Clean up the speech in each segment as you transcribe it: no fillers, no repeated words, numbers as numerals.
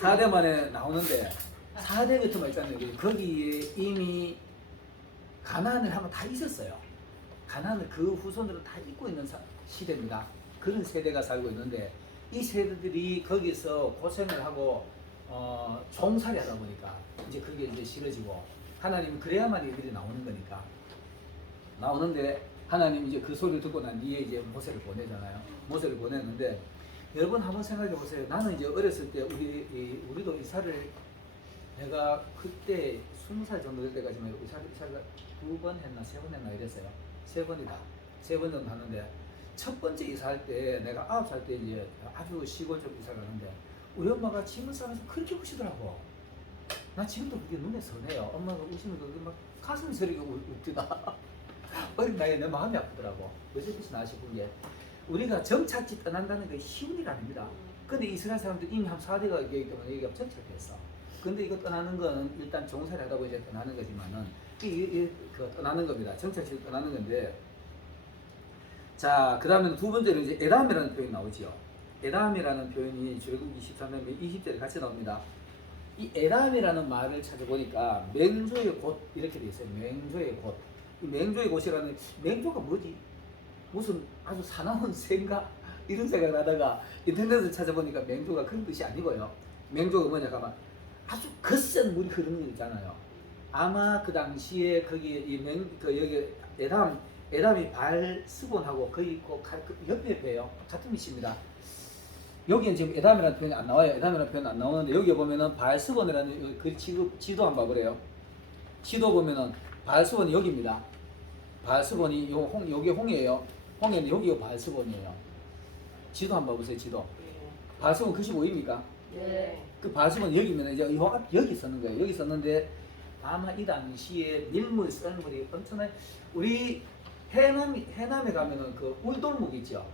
4대만에 나오는데 4대 같은 거 있잖아요. 거기에 이미 가나안을 한번 다 있었어요. 가나안을 그 후손들은 다 잊고 있는 시대입니다. 그런 세대가 살고 있는데 이 세대들이 거기서 고생을 하고 종살이 하다 보니까 이제 그게 이제 싫어지고 하나님은 그래야만 이들이 나오는 거니까 나오는데 하나님 이제 그 소리를 듣고 난 뒤에 이제 모세를 보내잖아요. 모세를 보냈는데 여러분 한번 생각해 보세요. 나는 이제 어렸을 때 우리도 이사를 내가 그때 20살 정도 될 때까지만 이사를 2번 했나 3번 했나 이랬어요. 3번이다. 3번 정도 하는데 첫 번째 이사할 때 내가 9살 때 이제 아주 시골 쪽 이사를 하는데 우리 엄마가 짐을 싸면서 그렇게 우시더라고. 나 지금도 그게 눈에 선해요. 엄마가 우시는 거 막 가슴이 저리게 웃기다. 어린 나이에 내 마음이 아프더라고. 왜 저렇게 나 싶은 게 우리가 정착지 떠난다는 게 쉬운 일 아닙니다. 근데 이스라엘 사람들 이미 한 4대가 있기 때문에 여기가 정착됐어. 근데 이거 떠나는 거는 일단 종살이 하다 보니 이제 떠나는 거지만은 그 떠나는 겁니다. 정착지 떠나는 건데 자, 그 다음에 두 번째로 이제 에담이라는 표현이 나오지요. 에담이라는 표현이 출애굽기 23년 20절에 같이 나옵니다. 이 에담이라는 말을 찾아보니까 맹조의 곳 이렇게 돼 있어요. 맹조의 곳. 이 맹조의 곳이라는 맹조가 뭐지? 무슨 아주 사나운 새인가? 이런 생각을 하다가 인터넷을 찾아보니까 맹조가 그런 뜻이 아니고요. 맹조가 뭐냐 하면 아주 거센 물이 흐르는 거 있잖아요. 아마 그 당시에 거기 여기 에담이 발스본하고 거의 옆에 봬요. 같은 위치입니다. 여기는 지금 에담이라는 표현이 안 나와요. 에담이라는 표현 안 나오는데 여기 보면은 발스본이라는 그 지도 한번 봐보래요. 지도 보면은 발스본이 여기입니다. 발스본이 여기 홍이에요. 홍에는 여기가 발스본이에요. 지도 한번 봐보세요. 지도. 발스본 글씨 보입니까? 네. 그 발스본 여기면 이제 여기 있었는 거예요. 여기 있었는데 아마 이 당시에 밀물 썰물이 엄청나게 우리 해남에 가면은 그 울돌목 있죠.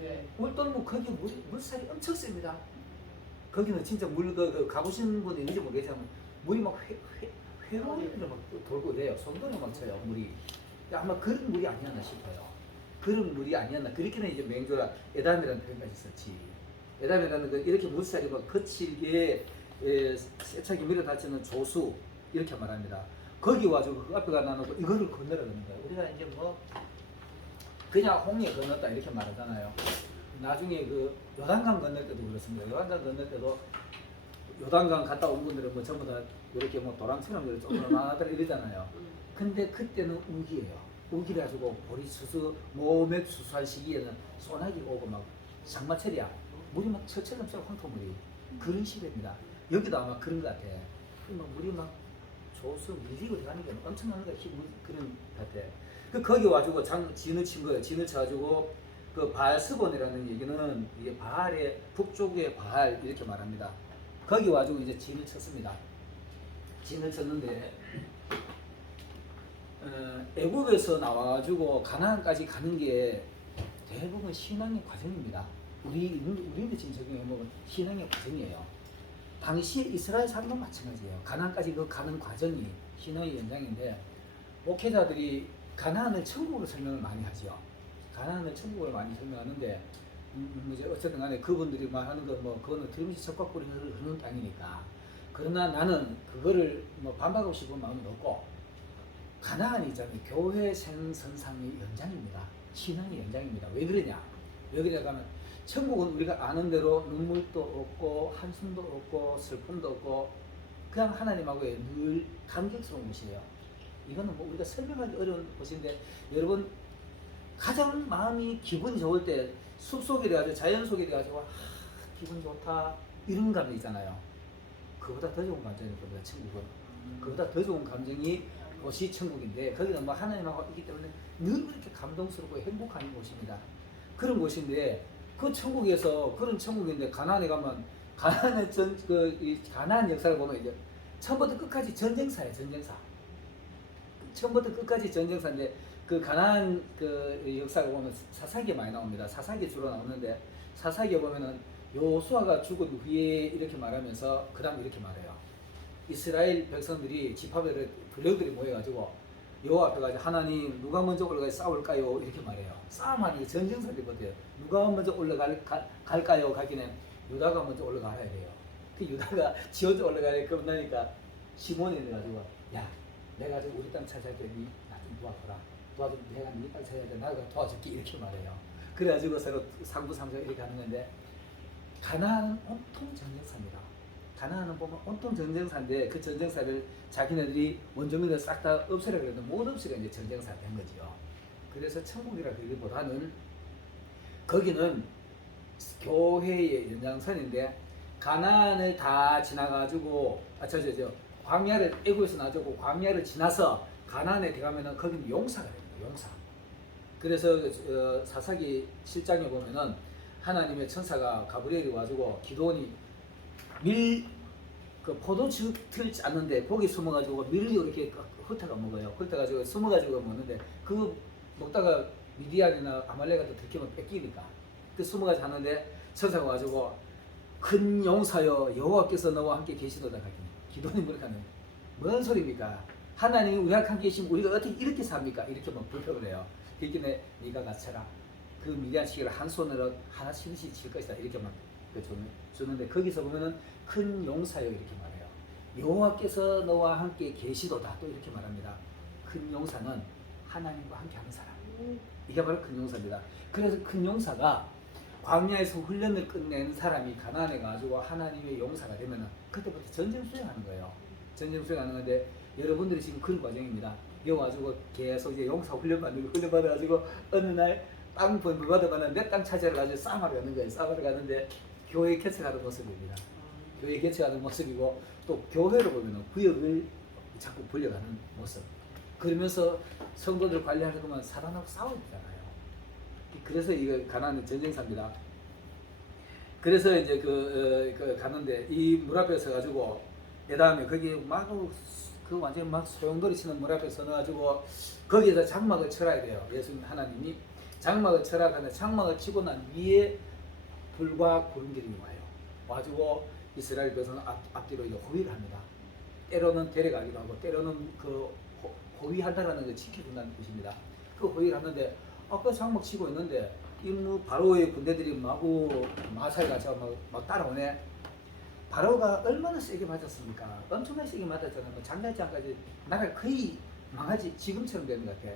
네. 울돌목 거기 물살이 엄청 셉니다. 거기는 진짜 가보신 분이 있는지 모르겠지만 물이 막 회로리로 막 돌고 그래요. 손돌이 막 쳐요 물이. 아마 그런 물이 아니었나 싶어요. 그런 물이 아니었나. 그렇게는 이제 맹조라 에담이라는 표현까지 있었지. 에담이라는 건 이렇게 물살이 막 거칠게 세차게 밀어닥치는 조수 이렇게 말합니다. 거기 와가지고 그 앞에 가다 놓고 이거를 건너라는 거예요. 우리가 이제 뭐 그냥 홍해 건넜다 이렇게 말하잖아요. 나중에 그 요단강 건널 때도 그렇습니다. 요단강 건널 때도 요단강 갔다 온 분들은 뭐 전부 다 이렇게 뭐 도랑처럼 이렇게 조그마하다 이러잖아요. 근데 그때는 우기예요. 우기래 가지고 보리 수수, 모맥 수수할 시기에는 소나기 오고 막 장마철이야. 물이 막 철철 넘쳐 황토물이 그런 시대입니다. 여기도 아마 그런 것 같아. 막 물이 막 조수 밀리고 들어가는 게 엄청난 그런 같아. 거기 와가지고 진을 친 거예요. 진을 쳐가지고 그 바알스본이라는 얘기는 이게 바알의 북쪽의 바알 이렇게 말합니다. 거기 와가지고 이제 진을 쳤습니다. 진을 쳤는데 애국에서 나와가지고 가나안까지 가는 게 대부분 신앙의 과정입니다. 우리도 지금 적용해보면 신앙의 과정이에요. 당시 이스라엘 사람도 마찬가지예요. 가나안까지 그 가는 과정이 신앙의 연장인데 목회자들이 가나안을 천국으로 설명을 많이 하죠. 가나안을 천국으로 많이 설명하는데 이제 어쨌든 간에 그분들이 말하는 거 뭐 그거는 들으면서 적각불이 흐르는 땅이니까 그러나 나는 그거를 뭐 반박하고 싶은 마음은 없고 가나안이 있잖아요. 교회 생선상의 연장입니다. 신앙의 연장입니다. 왜 그러냐? 왜 그러냐 하면 천국은 우리가 아는 대로 눈물도 없고 한숨도 없고 슬픔도 없고 그냥 하나님하고의 늘 감격스러운 곳이에요. 이거는 뭐 우리가 설명하기 어려운 곳인데 여러분 가장 마음이 기분이 좋을 때 숲속에 돼가지고 자연 속에 돼가지고 기분 좋다 이런 감정 있잖아요. 그보다 더 좋은 감정일 겁니다. 천국은 그보다 더 좋은 감정이 곳이 천국인데 거기는 뭐 하나님하고 있기 때문에 늘 그렇게 감동스럽고 행복한 곳입니다. 그런 곳인데 그 천국에서 그런 천국인데 가나안에 가면 가나안 역사를 보면 이제 처음부터 끝까지 전쟁사예요. 전쟁사. 처음부터 끝까지 전쟁사인데 그 가나안 그 역사를 보면 사사기에 많이 나옵니다. 사사기에 주로 나오는데 사사기에 보면은 여호수아가 죽은 후에 이렇게 말하면서 그 다음 이렇게 말해요. 이스라엘 백성들이 지파별의 부령들이 모여가지고 여호와 앞에 가서 하나님 누가 먼저 올라가서 싸울까요? 이렇게 말해요. 싸움하는 게 전쟁사들거든요. 누가 먼저 올라갈까요? 가기는 유다가 먼저 올라가야 돼요. 그 유다가 지 혼자 올라가니 겁나니까 시몬이 돼가지고 야 내가 지금 우리 땅 찾아갈 테니 나 좀 도와줘라. 도와주면 내가 네 땅 찾아야 돼. 나가 도와줄게 이렇게 말해요. 그래가지고 서로 상부상조 이렇게 하는 건데 가나안은 온통 전쟁사입니다. 가나안은 보면 온통 전쟁사인데 그 전쟁사를 자기네들이 원주민을 싹 다 없애라 그래도 못 없애가 이제 전쟁사가 된 거지요. 그래서 천국이라 그러기보다는 거기는 교회의 연장선인데 가나안을 다 지나가지고 광야를 애굽에서 나주고 광야를 지나서 가나안에 들어가면은 거기는 용사가 됩니다. 용사. 그래서 사사기 7장에 보면은 하나님의 천사가 가브리엘이 와가지고 기도원이 그 포도즙을 짰는데 거기 숨어가지고 밀을 이렇게 훑어가 먹어요. 훑어가지고 숨어가지고 먹는데 그 먹다가 미디안이나 아말렉한테 들키면 뺏기니까 그 숨어가지고 하는데 천사가 와가지고 큰 용사여 여호와께서 너와 함께 계시도다 하니 기도원이 뭐라고 하는 뭔 소리입니까? 하나님이 우리와 함께 계시면 우리가 어떻게 이렇게 삽니까? 이렇게 막 불평을 해요. 그러니까 네가 갖춰라. 그 미디안 시기를 한 손으로 하나씩 칠 것이다. 이렇게 막 주는데 거기서 보면은 큰 용사여 이렇게 말해요. 여호와께서 너와 함께 계시도다 또 이렇게 말합니다. 큰 용사는 하나님과 함께 하는 사람. 이게 바로 큰 용사입니다. 그래서 큰 용사가 광야에서 훈련을 끝낸 사람이 가나안에 가지고 하나님의 용사가 되면은 그때부터 전쟁 수행하는 거예요. 전쟁 수행하는 건데 여러분들이 지금 그런 과정입니다. 여기 가지고 계속 이제 용사 훈련 받아가지고 어느 날 땅 번부 받으면 내 땅 차지하러 가지고 싸움하러 가는 거예요. 싸움하러 가는데 교회 개척하는 모습입니다. 교회 개척하는 모습이고 또 교회로 보면 구역을 자꾸 불려가는 모습. 그러면서 성도들 관리하는 것만 사람하고 싸우잖아요. 그래서 이거 가나안은 전쟁사입니다. 그래서 이제 가는데 이 물 앞에 서 가지고 그 다음에 거기 막 그 완전 막 소용돌이 치는 물 앞에 서 가지고 거기에서 장막을 쳐라야 돼요. 예수님 하나님이 장막을 쳐라 하는데 장막을 치고 난 위에 불과 구름기둥이 와요. 와가지고 이스라엘 백성은 앞뒤로 이제 호위를 합니다. 때로는 데려가기도 하고 때로는 그 호위한다라는 걸 지켜준다는 뜻입니다. 그 호위를 하는데 아까 장막 치고 있는데 이 바로의 군대들이 마구 마살같이 막 따라오네. 바로가 얼마나 세게 맞았습니까? 엄청나게 세게 맞았잖아요. 장날장까지 나라가 거의 망하지 지금처럼 되는 것 같아.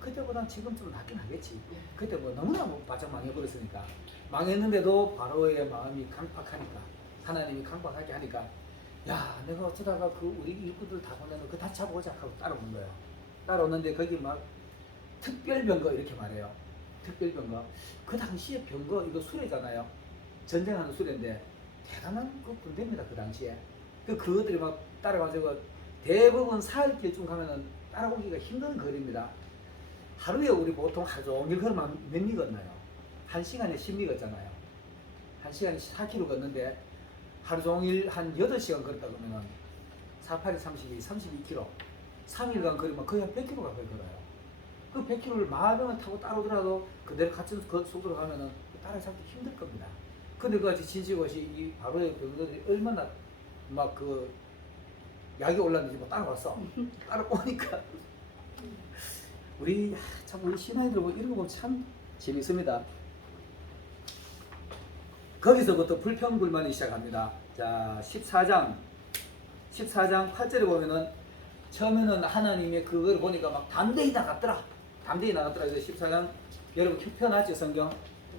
그때보다 지금 좀 낫긴 하겠지. 그때 너무나 바짝 망해버렸으니까. 망했는데도 바로의 마음이 강팍하니까 하나님이 강팍하게 하니까 야 내가 어쩌다가 우리 일꾼들 다 보내는 그거 다 잡아오자 하고 따라오는 거예요. 따라오는데 거기 막 특별병거 이렇게 말해요. 특별병거. 그 당시에 병거 이거 수레잖아요. 전쟁하는 수레인데 대단한 그 군대입니다. 그 당시에. 그것들이 막 따라가지고 대부분 사흘 길쯤 가면은 따라오기가 힘든 거리입니다. 하루에 우리 보통 하루 종일 걸으면 몇 리 걷나요? 1시간에 10리 걷잖아요. 1시간에 4km 걷는데 하루 종일 한 8시간 걷다 그러면은 48에 32, 32km. 3일간 걸으면 거의 한 100km 가까이 걸어요. 그 100km를 마병을 타고 따라오더라도 그대로 같은 속도로 가면은 따라잡기 힘들 겁니다. 근데 그 같이 진시것이 이 바로의 병거들이 얼마나 막 약이 올랐는지 따라왔어. 따라오니까 우리 신하이들 읽어보면 참 재밌습니다. 거기서부터 불평불만이 시작합니다. 자, 14장 8절에 보면은 처음에는 하나님의 그걸 보니까 막 담대히 나갔더라. 그래서 14장 여러분 펴놨죠 성경?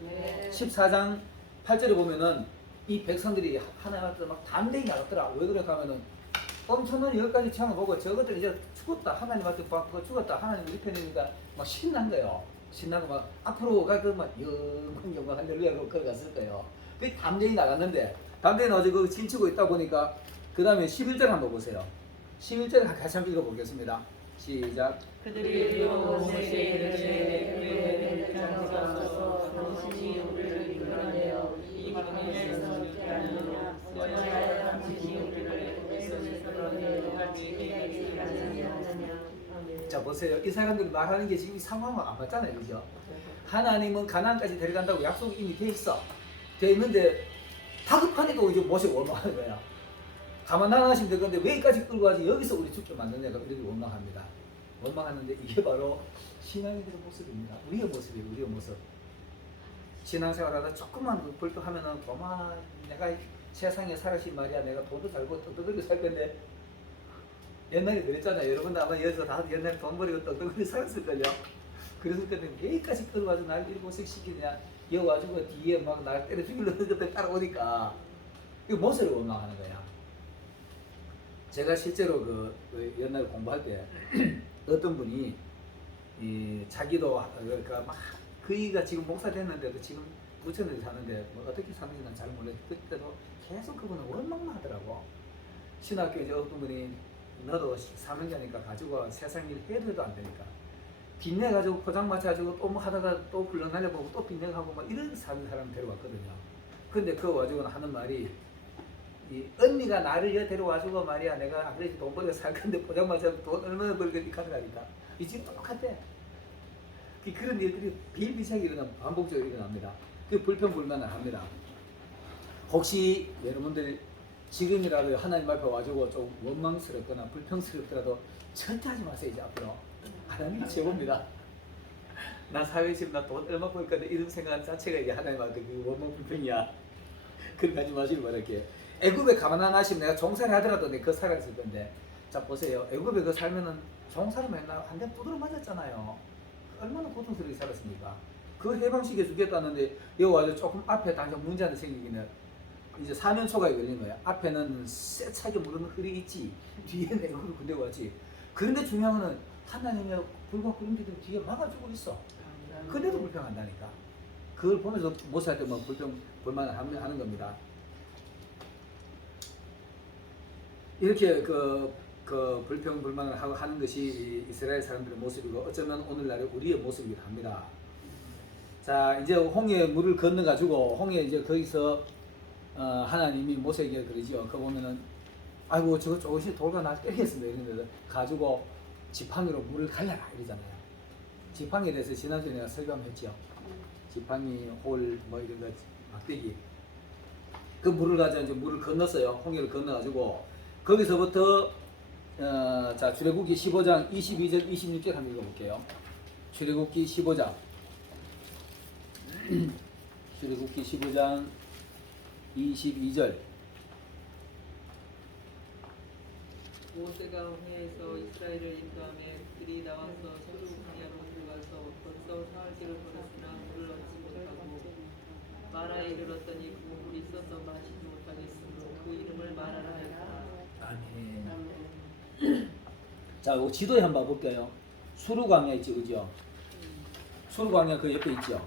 네. 14장 8절에 보면은 이 백성들이 하나님한테 막 담대히 나갔더라. 왜 그럴까 하면은 엄청난 여기까지 창을 보고 저것들 이제 죽었다. 하나님한테 죽었다. 하나님 우리 편이니까 막 신난 거예요. 신나고 막 앞으로 가서 막 영광 할렐루야고 거기 갔을 거예요. 그 담대히 나갔는데 담대히 나가지고 그 진치고 있다 보니까 그 다음에 11절 한번 보세요. 11절 같이 한번 읽어보겠습니다. 시작. 그들이 모세에게 이르되 장사서 당신이 우리를 이끌어내어 이 광야에서 있게 하느냐 어찌하여 당신이 우리를 애굽에서 이끌어내어 우리에게 하느냐. 자 보세요. 이 사람들 말하는 게 지금 이 상황과 안 맞잖아요. 그죠? 하나님은 가나안까지 데려간다고 약속이 이미 돼 있어. 돼 있는데 다급하니까 이제 모세가 원망하는 거야. 가만 나가시면 될 건데 왜 여기까지 끌고 가지 여기서 우리 죽게 만드냐가 이렇게 원망합니다. 원망하는데 이게 바로 신앙인들의 모습입니다. 우리의 모습이에요. 우리의 모습. 신앙생활하다 조금만 그 불평하면은 고마 내가 세상에 살았지 말이야 내가 돈도 잘 벌고 떡떡거리고 살 건데 옛날에 그랬잖아요. 여러분들 아마 여기서 다 옛날에 돈 벌이고 떡떡거리고 살았을걸요. 그랬을 때는 여기까지 끌어와서 날 일고색 시키냐 여기 와주고 뒤에 막 날 때려 죽이려는 것들 따라오니까 이거 무엇을 원망하는 거야. 제가 실제로 그 옛날에 공부할 때 어떤 분이 자기도 그러니까 막 그이가 지금 목사 됐는데도 지금 부천에서 사는데 뭐 어떻게 사는지 난 잘 모르겠는데 그때도 계속 그분은 원망만 하더라고. 신학교에 이제 어떤 분이 너도 사명자니까 가지고 세상 일 해도 안 되니까 빚내 가지고 포장마차 가지고 또 뭐 하다가 또 굴러 날려보고 또 빚내 가고 막 이런 사는 사람 데려왔거든요. 근데 그 와주고는 하는 말이 이 언니가 나를 여기 데려와주고 말이야 내가 안 그래도 돈 벌어 살 건데 포장마차 돈 얼마나 벌겠니 가져가니까 이 집 똑같대. 그런 일들이 비일비재하게 반복적으로 일어납니다. 그 불평불만을 합니다. 혹시 여러분들 지금이라도 하나님 앞에 와주고 좀 원망스럽거나 불평스럽더라도 절대 하지 마세요. 이제 앞으로 하나님이 최고입니다. 나 사회에서 나 돈 얼마 벌 건데 이런 생각 자체가 이게 하나님한테 그 원망 불평이야. 그렇게 하지 마시길 바랄게요. 애굽에 가만 안 하시면 내가 종살이 하더라도 내가 그 살았을 건데 자 보세요. 애굽에 그 살면은 종살이 맨날 한 대 두드러 맞았잖아요. 얼마나 고통스럽게 살았습니까? 그 해방시켜 주겠다는데 여기 와서 조금 앞에 당장 문제 하나 생기기는 이제 사면초가 걸린 거야. 앞에는 세차게 무르는 흐리 있지 뒤에는 애굽을 군대 왔지. 그런데 중요한 거는 하나님의 불과 구름들이 뒤에 막아주고 있어. 그래도 불평한다니까. 그걸 보면서 못살 때만 불평 불만을 하는 겁니다. 이렇게 그 불평 불만을 하는 것이 이스라엘 사람들의 모습이고 어쩌면 오늘날의 우리의 모습이기도 합니다. 자 이제 홍해 물을 건너 가지고 홍해 이제 거기서 하나님이 모세에게 그러죠. 그 보면은 아이고 저거 조금씩 돌가 날 때리겠습니다 이런데 가지고 지팡이로 물을 갈라라 이러잖아요. 지팡이에 대해서 지난주에 내가 설명했죠. 지팡이 홀 뭐 이런 거 막대기 그 물을 가지고 이제 물을 건넜어요. 홍해를 건너 가지고 거기서부터 자 출애굽기 15장 22절 26절 한번 읽어볼게요. 출애굽기 15장 출애굽기 15장 22절 모세가 홍해에서 이스라엘을 인도하며 그들이 나와서 서로 광야로 들어가서 벌써 사흘째를 걸었으나 물을 얻지 못하고 마라에 이르렀더니 그 물이 썩어 마시지 못하겠으므로 그 이름을 마라라 하였다. 아멘. 자, 지도에 한번 볼게요. 수르광야 있죠, 그죠? 수르광야 그 옆에 있죠.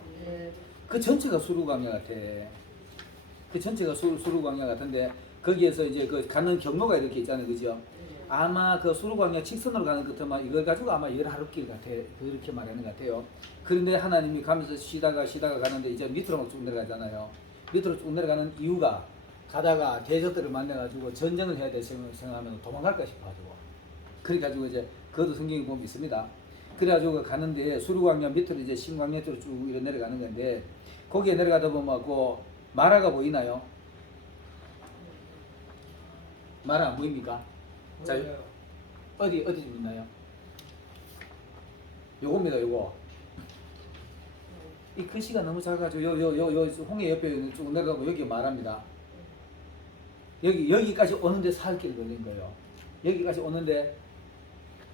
그 전체가 수르광야 같아. 그 전체가 수르광야 같은데 거기에서 이제 그 가는 경로가 이렇게 있잖아요, 그죠? 아마 그 수르광야 직선으로 가는 것만 이걸 가지고 아마 열하루길 같아 그렇게 말하는 것 같아요. 그런데 하나님이 가면서 쉬다가 가는데 이제 밑으로 쭉 내려가잖아요. 밑으로 쭉 내려가는 이유가 가다가 대적들을 만나가지고 전쟁을 해야 될 생각하면 도망갈까 싶어가지고 그래가지고 이제 그것도 성경에 보면 있습니다. 그래가지고 가는데 수르광야 밑으로 이제 신광야 쪽으로 쭉 이렇게 내려가는 건데 거기에 내려가다 보면 그 마라가 보이나요? 마라 안 보입니까? 자 어디 좀 있나요? 요겁니다 요거. 이 글씨가 너무 작아가지고 요 홍해 옆에 쭉 내려가고 여기 말합니다. 여기까지 오는데 사흘길 걸린 거예요. 여기까지 오는데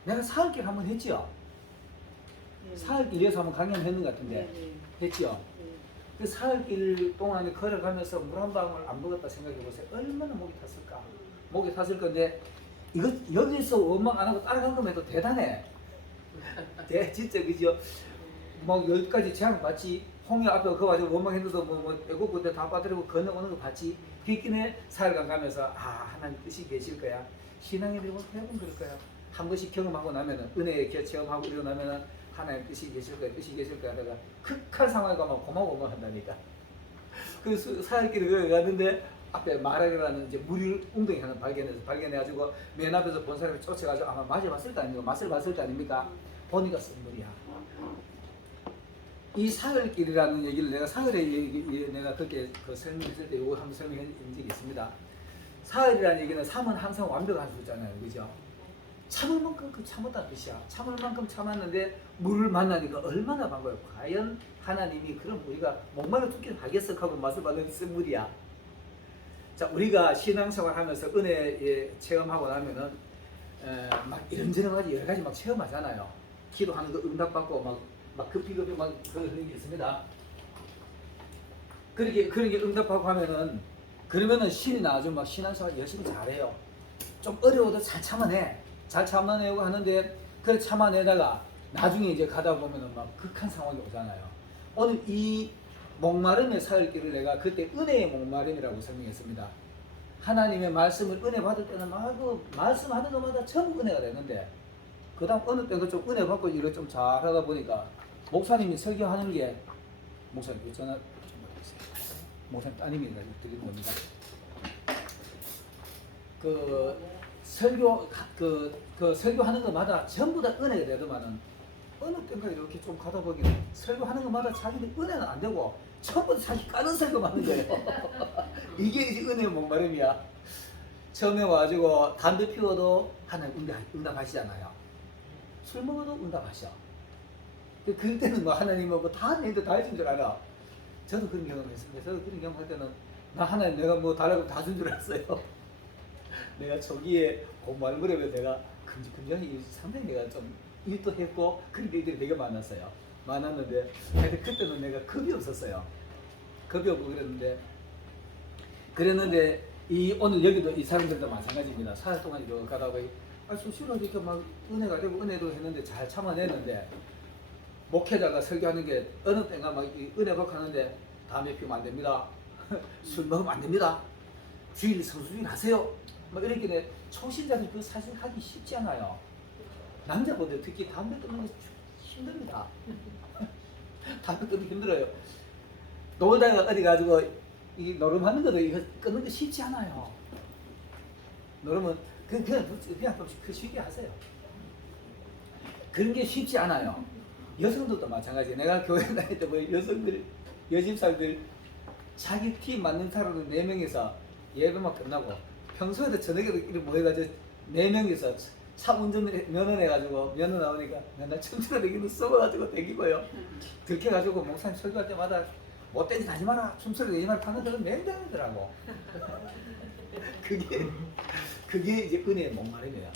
내가 사흘길 한번 했지요. 사흘길에서 한번 강연했는 것 같은데 했지요. 그 사흘길 동안에 걸어가면서 물 한 방울 안 먹었다 생각해 보세요. 얼마나 목이 탔을까. 목이 탔을 건데 이거 여기서 원망 안 하고 따라간 것만 해도 대단해. 진짜 그죠. 뭐 여기까지 제안 받지. 홍해 앞에 그 와서 원망했는데도 뭐 애국 군대 다 빠뜨리고 건너오는 거 봤지. 그렇기에 사흘간 가면서 하나님 뜻이 계실 거야. 신앙에 대해 해본 그럴 거야. 한 번씩 경험하고 나면은 은혜에 체험하고 일어나면은 하나님 뜻이 계실 거야. 뜻이 계실 거야. 내가 극한 상황에 가면 고마워 한다니까. 그 사흘길을 갔는데 앞에 마라라는 이제 물 웅덩이 하나 발견해가지고 맨 앞에서 본 사람이 쫓아가지고 아마 맛을 봤을 거 아닙니까? 맛을 봤을 거 아닙니까? 보니까 쓴 물이야. 이 사흘길이라는 얘기를 내가 사흘에 내가 그렇게 설명했을 때 이거 한번 설명한 적이 있습니다. 사흘이라는 얘기는 3은 항상 완벽한 숫자잖아요, 그죠? 참을 만큼 그 참았다는 뜻이야. 참을 만큼 참았는데 물을 만나니까 얼마나 반가워요. 과연 하나님이 그럼 우리가 목말라 죽기를 하겠어 하고 맛을 받는 선물이야. 자, 우리가 신앙생활 하면서 은혜 체험하고 나면은 막 이런저런 여러 가지 막 체험하잖아요. 기도하는 거 응답받고 막 급히 막 그런 게 있습니다. 그렇게 응답하고 하면은 그러면은 신이 나아지면 막 신앙생활 열심히 잘해요. 좀 어려워도 잘 참아내. 잘 참아내고 하는데 그래 참아내다가 나중에 이제 가다 보면은 막 극한 상황이 오잖아요. 오늘 이 목마름의 사흘길을 내가 그때 은혜의 목마름이라고 설명했습니다. 하나님의 말씀을 은혜 받을 때는 막 그 말씀하는 것마다 전부 은혜가 되는데 그 다음 어느 때는 좀 은혜 받고 이렇게 좀 잘하다 보니까 목사님이 설교하는 게 목사님 전화 좀 받으세요. 목사님 따님이 드리는 겁니다. 설교하는 것마다 전부 다 은혜가 되더만은 어느 때인가 이렇게 좀 가다 보기는 설교하는 것마다 자기는 은혜는 안 되고 전부 다 자기 까는 설교만 하는 거예요. 이게 이제 은혜의 목마름이야. 처음에 와가지고 담배 피워도 하나님 응답하시잖아요. 술 먹어도 응답하셔. 그때는 뭐 하나님하고 다 내도 다 해준 줄 알아. 저도 그런 경험했습니다. 저도 그런 경험할 때는 나 하나님 내가 뭐 달라고 다 준 줄 알았어요. 내가 초기에 공부하는 무렵에 내가 금전이 상당히 내가 좀 일도 했고 그런 일들이 되게 많았는데 하여튼 그때는 내가 겁이 없었어요. 겁이 없고 그랬는데 오늘 여기도 이 사람들도 마찬가지입니다. 사흘 동안 이렇게 가다가 수시로 이렇게 막 은혜가 되고 은혜도 했는데 잘 참아내는데 목회자가 설교하는 게 어느 때가 막 은혜 받고 하는데 담배 피우면 안 됩니다. 술 먹으면 안 됩니다. 주일 성수주일 하세요. 막 이렇게 초신자들 그 사실 하기 쉽지 않아요. 남자분들 특히 담배 끊는 게 힘듭니다. 담배 끊는 게 힘들어요. 놀다가 어디 가지고 이 노름하는 것도 이거 끊는 게 쉽지 않아요. 노름은 그냥 그 쉽게 하세요. 그런 게 쉽지 않아요. 여성들도 마찬가지예요. 내가 교회 다닐 때 뭐 여성들, 여집살들 자기 티 맞는 사람들 4명이서 예배만 끝나고 평소에도 저녁에도 이렇게 모여가지고 4명이서 차 운전 면허내가지고 면허 나오니까 맨날 청주가 되기도 썩어가지고 대기고요. 들켜가지고 목사님 설교할 때마다 못된 짓 하지 마라, 춤소리 내지 마라 하는 데는 맹장이더라고. 그게 이제 은혜의 목마름이에요.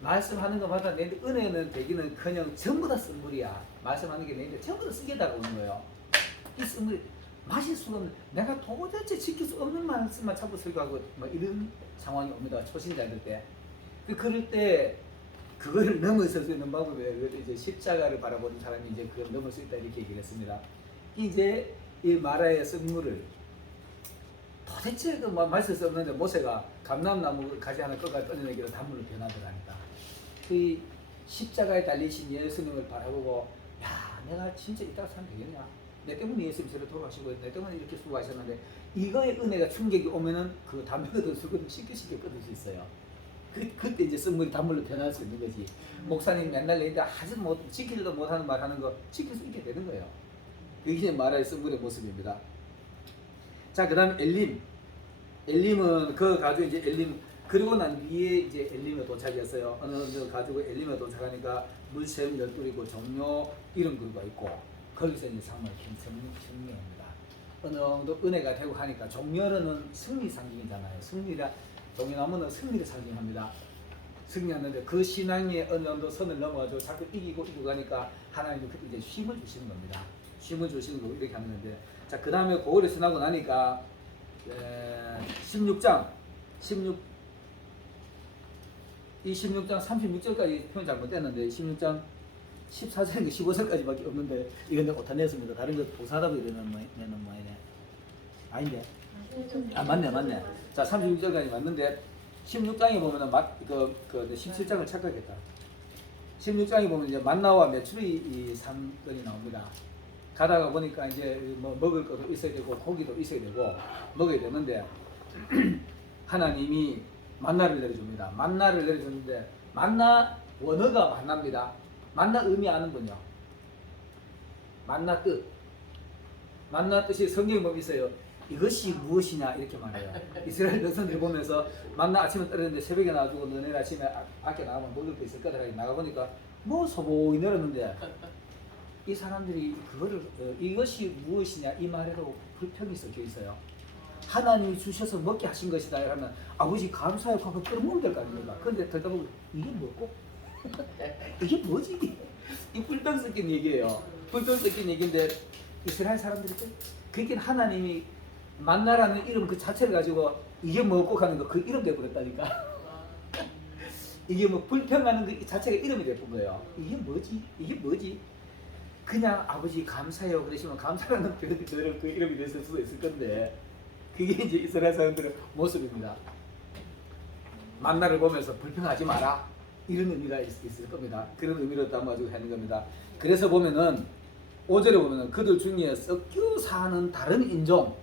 말씀하는 것마다 내 은혜는 되기는커녕 전부 다 선물이야. 말씀하는 게 내인데 전부 다 쓰게 다가오는 거예요. 이 선물이 마실 수가 없는, 내가 도대체 지킬 수 없는 말씀만 자꾸 설교하고 뭐 이런 상황이 옵니다. 초신자들 때. 그럴 때 그거를 넘어설 수 있는 방법이 이제 십자가를 바라보는 사람이 이제 그걸 넘을 수 있다 이렇게 얘기를 했습니다. 이제 이 마라의 선물을 도대체 마실 수 없는데 모세가 감람나무 가지 하나 꺾어 떠내기로 단물로 변하더랍니다. 그 십자가에 달리신 예수님을 바라보고 야 내가 진짜 이따가 살면 되겠냐, 내 때문에 예수님 저를 돌아가시고 내 때문에 이렇게 수고하셨는데 이거의 은혜가 충격이 오면은 그 담배거든 술거든 쉽게 끊을 수 있어요. 그때 이제 선물이 단물로 변할 수 있는 거지. 목사님 맨날 내는데 하지 못 지키지도 못하는 말 하는 거 지킬 수 있게 되는 거예요. 이게 마라의 선물의 모습입니다. 자, 그다음 엘림은 그 가지고 이제 엘림 그리고 난 뒤에 이제 엘림에 도착했어요. 어느 정도 가지고 엘림에 도착하니까 물샘 12이고 종료 이런 글과 있고 거기서 이제 상말 승리입니다. 어느 정도 은혜가 되고 하니까 종려는 승리 상징이잖아요. 승리라 종려나무는 승리를 상징합니다. 승리하는데 그 신앙의 어느 정도 선을 넘어가지고 자꾸 이기고 가니까 하나님이 그때 이제 쉼을 주시는 겁니다. 쉼을 주시는 거고 이렇게 하는데 자, 그 다음에 그거를 지나고 나니까 16장 36절까지 표현 잘못됐는데 16장 14절인가 15절까지밖에 없는데 이건 내가 오타냈습니다. 다른 거 보사하다고 이러면 뭐이네 아닌데 맞네. 자, 36절까지 맞는데 16장에 보면은 17장을 착각했다. 16장에 보면 이제 만나와 메추리 이 3건이 나옵니다. 가다가 보니까 이제 뭐 먹을 것도 있어야 되고 고기도 있어야 되고 먹어야 되는데 하나님이 만나를 내려줍니다. 만나를 내려주는데 만나 원어가 만납니다. 만나 의미 아는군요. 만나 뜻. 만나 뜻이 성경에 보면 있어요. 이것이 무엇이냐 이렇게 말해요. 이스라엘 백성들이 보면서 만나 아침에 떨어졌는데 새벽에 나와주고 너네 아침에 밖에 나가면 먹을 거 있을 거다 나가보니까 뭐 소복이 내렸는데 이 사람들이 그거를 이것이 무엇이냐 이 말에도 불평이 섞여 있어요. 하나님이 주셔서 먹게 하신 것이다 이러면 아버지 감사하고 하고 끌어먹으면 될 거 아닙니까? 그런데 들다 보면 이게 뭐고? 이게 뭐지? 이 불평 섞인 얘기예요. 불평 섞인 얘기인데 이스라엘 사람들이 그게 하나님이 만나라는 이름 그 자체를 가지고 이게 뭐고 하는 거 그 이름 돼버렸다니까. 이게 뭐 불평하는 그 자체가 이름이 돼버린 거예요. 이게 뭐지? 이게 뭐지? 그냥 아버지 감사해요 그러시면 감사라는 표현이 그대로 그 이름이 됐을 수도 있을 건데 그게 이제 이스라엘 사람들의 모습입니다. 만나를 보면서 불평하지 마라 이런 의미가 있을 겁니다. 그런 의미로 담아가지고 하는 겁니다. 그래서 보면은 5절에 보면은 그들 중에 섞여 사는 다른 인종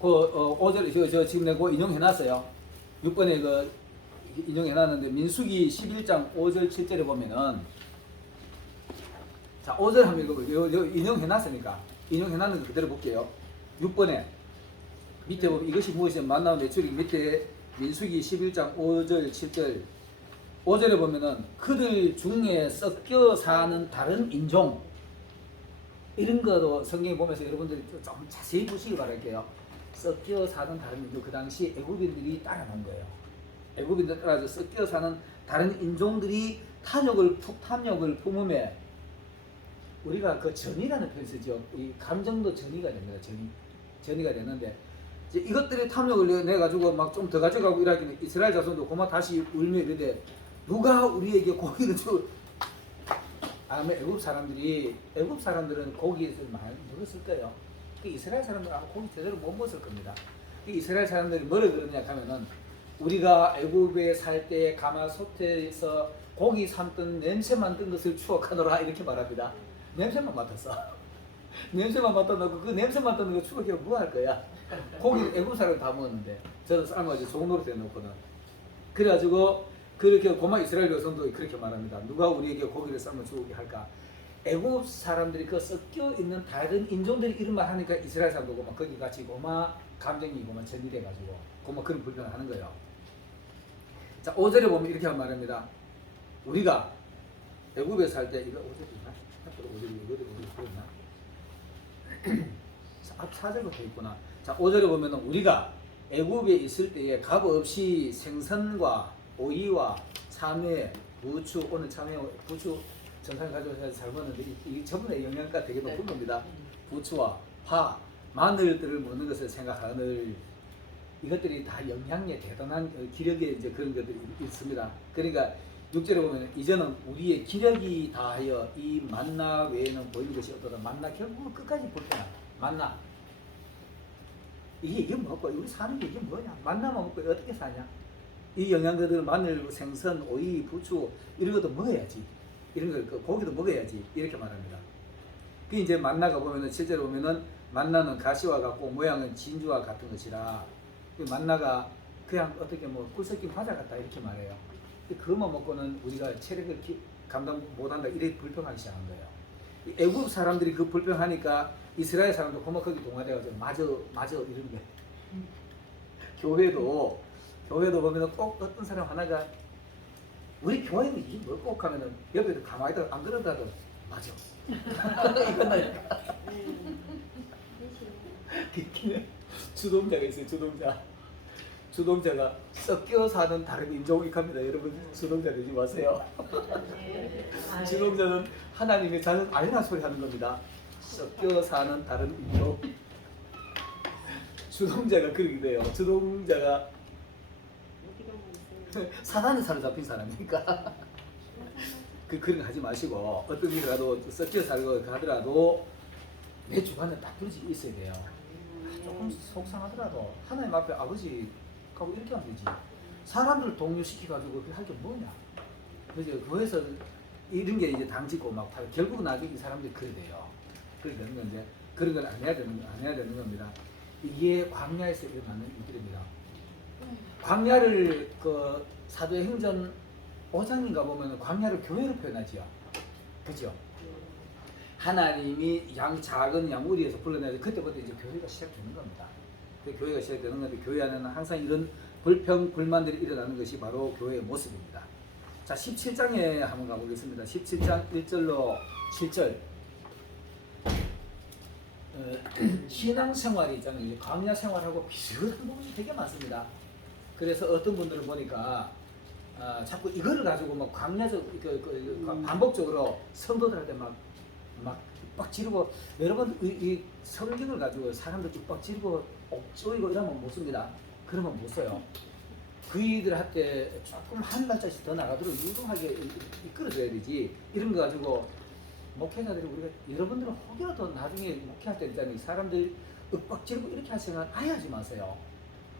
5절에 저 지금 내가 인용해놨어요. 6번에 그 인용해놨는데 민수기 11장 5절 7절에 보면은 자 5절 한번 읽어볼게요. 인용해놨으니까 인용해놨는 거 그대로 볼게요. 6번에 밑에 보면 이것이 무엇이냐 만나온 매출이 밑에 민수기 11장 5절 7절 5절에 보면은 그들 중에 섞여 사는 다른 인종 이런 거도 성경에 보면서 여러분들이 좀 자세히 보시기 바랄게요. 섞여 사는 다른 인종 그 당시 애굽인들이 따라놓은 거예요. 애굽인들 따라서 섞여 사는 다른 인종들이 탐욕을 품음에 우리가 그 전이라는 표현 쓰죠. 이 감정도 전이가 됩니다. 전이가 되는데 이제 이것들이 탐욕을 내 가지고 막 좀 더 가져가고 이러기는 이스라엘 자손도 고마 다시 울며 이르되 누가 우리에게 고기를 줘? 아마 애굽 사람들은 고기에서 많이 먹었을 거예요. 그 이스라엘 사람들은 아마 고기 제대로 못 먹었을 겁니다. 그 이스라엘 사람들이 뭐라 그러냐 하면은 우리가 애굽에 살 때 가마솥에서 고기 삶던 냄새 맡은 것을 추억하노라 이렇게 말합니다. 냄새만 맡았어. 냄새만 맡아놓고 그 냄새 맡는 거 추억해 뭐 할 거야? 고기 애굽 사람 다 먹었는데 저도 삶아가지고 소금 노릇 해놓거든. 그래가지고 그렇게 고마 이스라엘 백성도 그렇게 말합니다. 누가 우리에게 고기를 삶아 주게 할까? 애굽 사람들이 그 섞여 있는 다른 인종들이 이런 말 하니까 이스라엘 사람도 고마 거기 같이 고마 감정이 고마 전이돼가지고 고마 그런 불평을 하는 거예요. 자 5절에 보면 이렇게 말합니다. 우리가 애굽에 살 때 이거 5절이나? 앞으로 5절이 이거 보였나? 앞 4절부터 있구나. 자 5절에 보면 우리가 애굽에 있을 때에 값 없이 생선과 오이와 참외, 부추 오늘 참외, 부추 전산 가져와서 잘 먹는데 이 전부 다 영양가 되게 높은 겁니다. 부추와 파, 마늘들을 먹는 것을 생각하늘 이것들이 다 영양에 대단한 기력에 이제 그런 것들이 있습니다. 그러니까 6절에 보면 이제는 우리의 기력이 다하여 이 만나 외에는 보이는 것이 없도다. 만나 결국은 끝까지 볼 거야. 만나 이게 뭐고 우리 사는 게 이게 뭐냐? 만나만 먹고 어떻게 사냐? 이 영양가들 마늘, 생선, 오이, 부추 이런 것도 먹어야지. 이런 걸 고기도 먹어야지. 이렇게 말합니다. 그 이제 만나가 보면은 실제로 보면은 만나는 가시와 같고 모양은 진주와 같은 것이라. 그 만나가 그냥 어떻게 뭐 꿀 섞인 과자 같다 이렇게 말해요. 그것만 먹고는 우리가 체력을 감당 못한다 이렇게 불평하기 시작한 거예요. 애굽 사람들이 그 불평하니까 이스라엘 사람도 고마 거기 동화돼가지고 맞아 이런 게. 교회도 보면은 꼭 어떤 사람 하나가 우리 교회는 이게 뭐 꼭 하면은 옆에도 가만히 있다가 안 그러다도 맞아. 이건다니까. 주동자가 있어요. 주동자가 섞여 사는 다른 인종이 갑니다. 여러분 주동자 되지 마세요. 주동자는 하나님의 자는 아니란 소리 하는 겁니다. 섞여 사는 다른 인종. 주동자가 그렇게 돼요. 주동자가 사단에 사로잡힌 사람이니까 그런 거 하지 마시고 어떤 일이라도 섞여 살고 하더라도 내 주관에 딱 그릇이 있어야 돼요. 조금 속상하더라도 하나님 앞에 아버지 하고 이렇게 하면 되지. 사람들 동요시켜가지고 할 게 뭐냐. 그래서 교회에서 이런 게 이제 당짓고 막 결국은 나중에 이 사람들이 그래 돼요. 그렇게 되는 건데 그런 걸 안 해야 되는 겁니다. 이게 광야에서 일어나는 일들입니다. 광야를 그 사도행전 5장인가 보면 광야를 교회로 표현하지요. 그죠? 하나님이 작은 양우리에서 불러내서 그때부터 이제 교회가 시작되는 겁니다. 교회가 시작되는 건데 교회 안에는 항상 이런 불평 불만들이 일어나는 것이 바로 교회의 모습입니다. 자, 17장에 한번 가보겠습니다. 17장 1절로 7절. 신앙생활이 있잖아요. 광야 생활하고 비슷한 부분이 되게 많습니다. 그래서 어떤 분들을 보니까 자꾸 이거를 가지고 막 광야적 반복적으로 성도들한테 막 윽박 지르고, 여러분 이 성경을 가지고 사람들 윽박 지르고 쪼이고 이러면 못 씁니다. 그러면 못 써요. 그이들한테 조금 한 발짝씩 더 나가도록 유도하게 이끌어줘야 되지. 이런 거 가지고 목회자들이, 우리가 여러분들은 혹여라도 나중에 목회할 때 있잖아요. 사람들 윽박 지르고 이렇게 할 생각 아예 하지 마세요.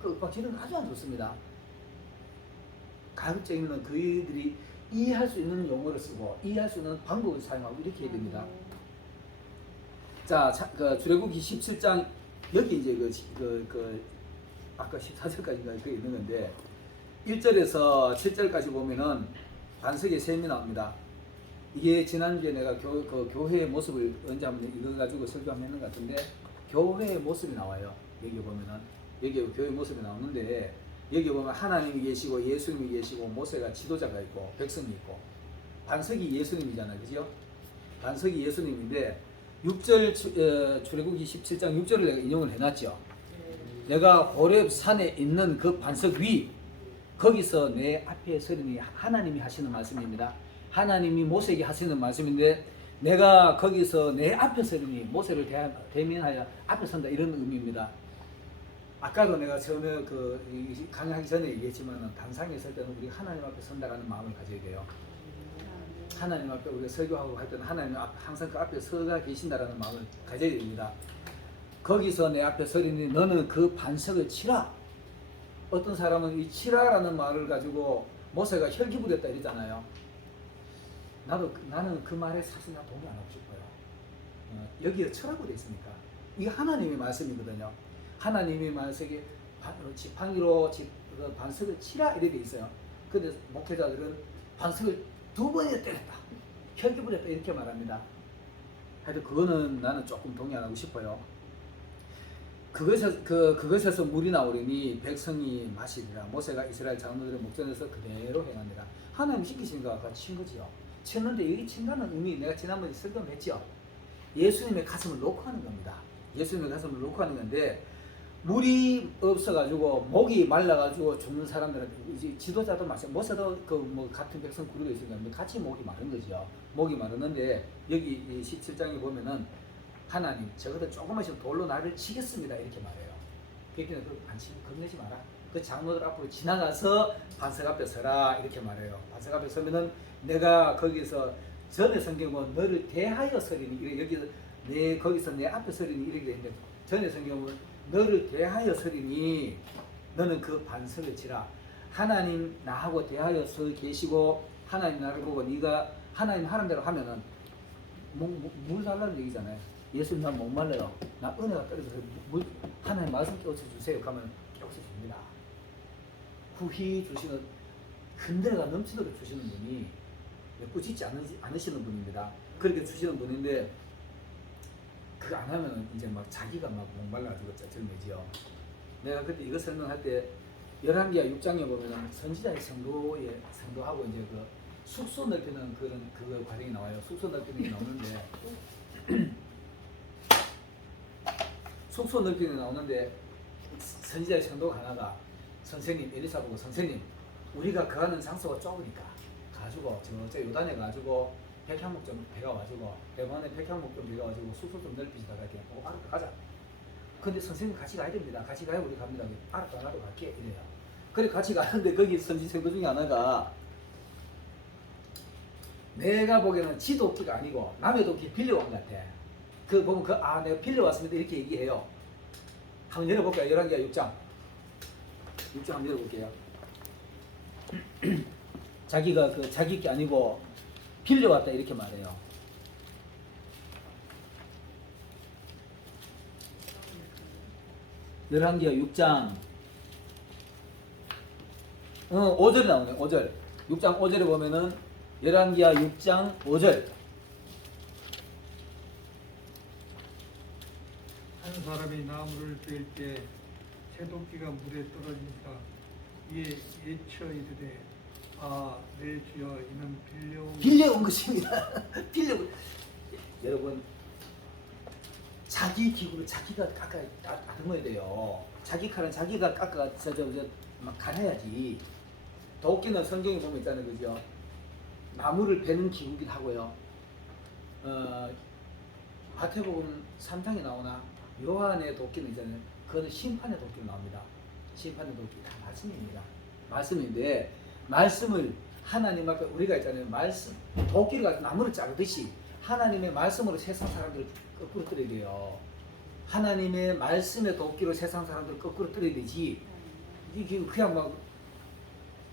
그 윽박 지르는 거 아주 안 좋습니다. 가급적이면 그이들이 이해할 수 있는 용어를 쓰고 이해할 수 있는 방법을 사용하고 이렇게 해야 됩니다. 자, 출애굽기 17장 여기 이제 아까 14절까지가 그 있는 건데 1절에서 7절까지 보면은 반석의 셈이 나옵니다. 이게 지난주에 내가 교회의 모습을 언제 한번 이거 가지고 설교 한번 했는 것 같은데, 교회의 모습이 나와요. 여기 보면은 여기 교회의 모습이 나오는데, 여기 보면 하나님이 계시고 예수님이 계시고 모세가 지도자가 있고 백성이 있고, 반석이 예수님이잖아요, 그죠? 반석이 예수님인데 6절 출애굽기 17장 6절을 내가 인용을 해놨죠. 내가 호렙 산에 있는 그 반석 위, 거기서 내 앞에 서리니, 하나님이 하시는 말씀입니다. 하나님이 모세에게 하시는 말씀인데, 내가 거기서 내 앞에 서리니, 모세를 대면하여 앞에 선다, 이런 의미입니다. 아까도 내가 처음에 강의하기 전에 얘기했지만, 단상에 설 때는 우리 하나님 앞에 선다라는 마음을 가져야 돼요. 하나님 앞에 우리가 설교하고 할 때는 하나님 항상 그 앞에 서가 계신다라는 마음을 가져야 됩니다. 거기서 내 앞에 서리니 너는 그 반석을 치라. 어떤 사람은 이 치라라는 말을 가지고 모세가 혈기 부렸다 이러잖아요. 나는 그 말에 사실 나 동의 안 하고 싶어요. 여기에 쳐라고 돼 있으니까. 이게 하나님의 말씀이거든요. 하나님의 말씀이 지팡이로 반석을 치라 이렇게 돼 있어요. 근데 목회자들은 반석을 2번이나 때렸다, 혈기 부렸다 이렇게 말합니다. 하여튼 그거는 나는 조금 동의 안 하고 싶어요. 그것에서 물이 나오려니 백성이 마시리라. 모세가 이스라엘 장로들의 목전에서 그대로 행하니라. 하나님 시키신 것과 같이 친 거지요. 쳤는데 여기 친다는 의미, 내가 지난번에 설명했죠. 예수님의 가슴을 놓고 하는 겁니다. 예수님의 가슴을 놓고 하는 건데, 물이 없어가지고 목이 말라가지고 죽는 사람들한테, 이제 지도자도 마찬가지, 모세도 같은 백성 구르고 있으니까 같이 목이 마른 거죠. 목이 마르는데 여기 17장에 보면은 하나님, 저것들 조금씩 돌로 나를 치겠습니다 이렇게 말해요. 그러니까 안 치고 겁내지 마라. 그 장로들 앞으로 지나가서 반석 앞에 서라 이렇게 말해요. 반석 앞에 서면은 내가 거기서, 전에 성경은 너를 대하여 서리니, 여기 거기서 내 앞에 서리니 이렇게 되는데, 전에 성경은 너를 대하여 서리니 너는 그 반석을 치라. 하나님 나하고 대하여 서 계시고, 하나님 나를 보고 네가 하나님 하는 대로 하면은 물 달라는 얘기잖아요. 예수님 난 목말라요. 나 은혜가 떨어져서 하나님 말씀 깨우쳐 주세요. 그러면 깨우쳐 줍니다. 후히 주시는, 흔들어가 넘치도록 주시는 분이 꾸짖지 않으시는 분입니다. 그렇게 주시는 분인데, 그거 안 하면 이제 자기가 목말라가지고 쩔쩔매지요. 내가 그때 이거 설명할 때 열왕기하 6장에 보면 선지자의 성도하고 이제 숙소 넓히는 그거 과정이 나와요. 숙소 넓히는 게 나오는데 숙소 넓히는 게 나오는데, 선지자의 성도가 하나가 선생님, 엘리사 보고, 선생님 우리가 거하는 장소가 좁으니까 가지고 저 요단에 가지고 백향목 좀 배가가지고, 대만에 백향목 좀 배가가지고 숙소 좀 넓히시다가 이렇게 알았다 가자. 근데 선생님 같이 가야 됩니다. 같이 가야 우리 갑니다. 알았다, 나도 갈게 이래요. 그래 같이 가는데 거기 선지 성도 중에 하나가, 내가 보기에는 지 도끼가 아니고 남의 도끼 빌려온 것 같아. 그 보면 내가 빌려왔습니다 이렇게 얘기해요. 한번 열어볼까요? 열왕기하 6장. 6장 한번 열어볼게요. 자기가 자기 게 아니고 빌려왔다 이렇게 말해요. 열왕기하 6장 5절에 나오네요. 5절. 6장 5절에 보면은 열왕기하 6장 5절. 사람이 나무를 베을 때 새도끼가 물에 떨어지니까 이에 예쳐 이르되 내 주여 이는 빌려온 것입니다. 여러분, 자기 기구를 자기가 깎아 다듬어야 돼요. 자기 칼은 자기가 깎아 막 갈아야지. 도끼는 성경에 보면 있잖아요, 그죠? 나무를 베는 기구긴 하고요. 마태복음 3장에 나오나 요한의 도끼는 있잖아요. 그거는 심판의 도끼로 나옵니다. 심판의 도끼 다 말씀입니다. 말씀인데 말씀을 하나님 앞에 우리가 있잖아요. 말씀 도끼를 가지고 나무를 자르듯이 하나님의 말씀으로 세상 사람들을 거꾸로 떨어야 돼요. 하나님의 말씀의 도끼로 세상 사람들을 거꾸로 떨어야 되지. 이게 그냥 막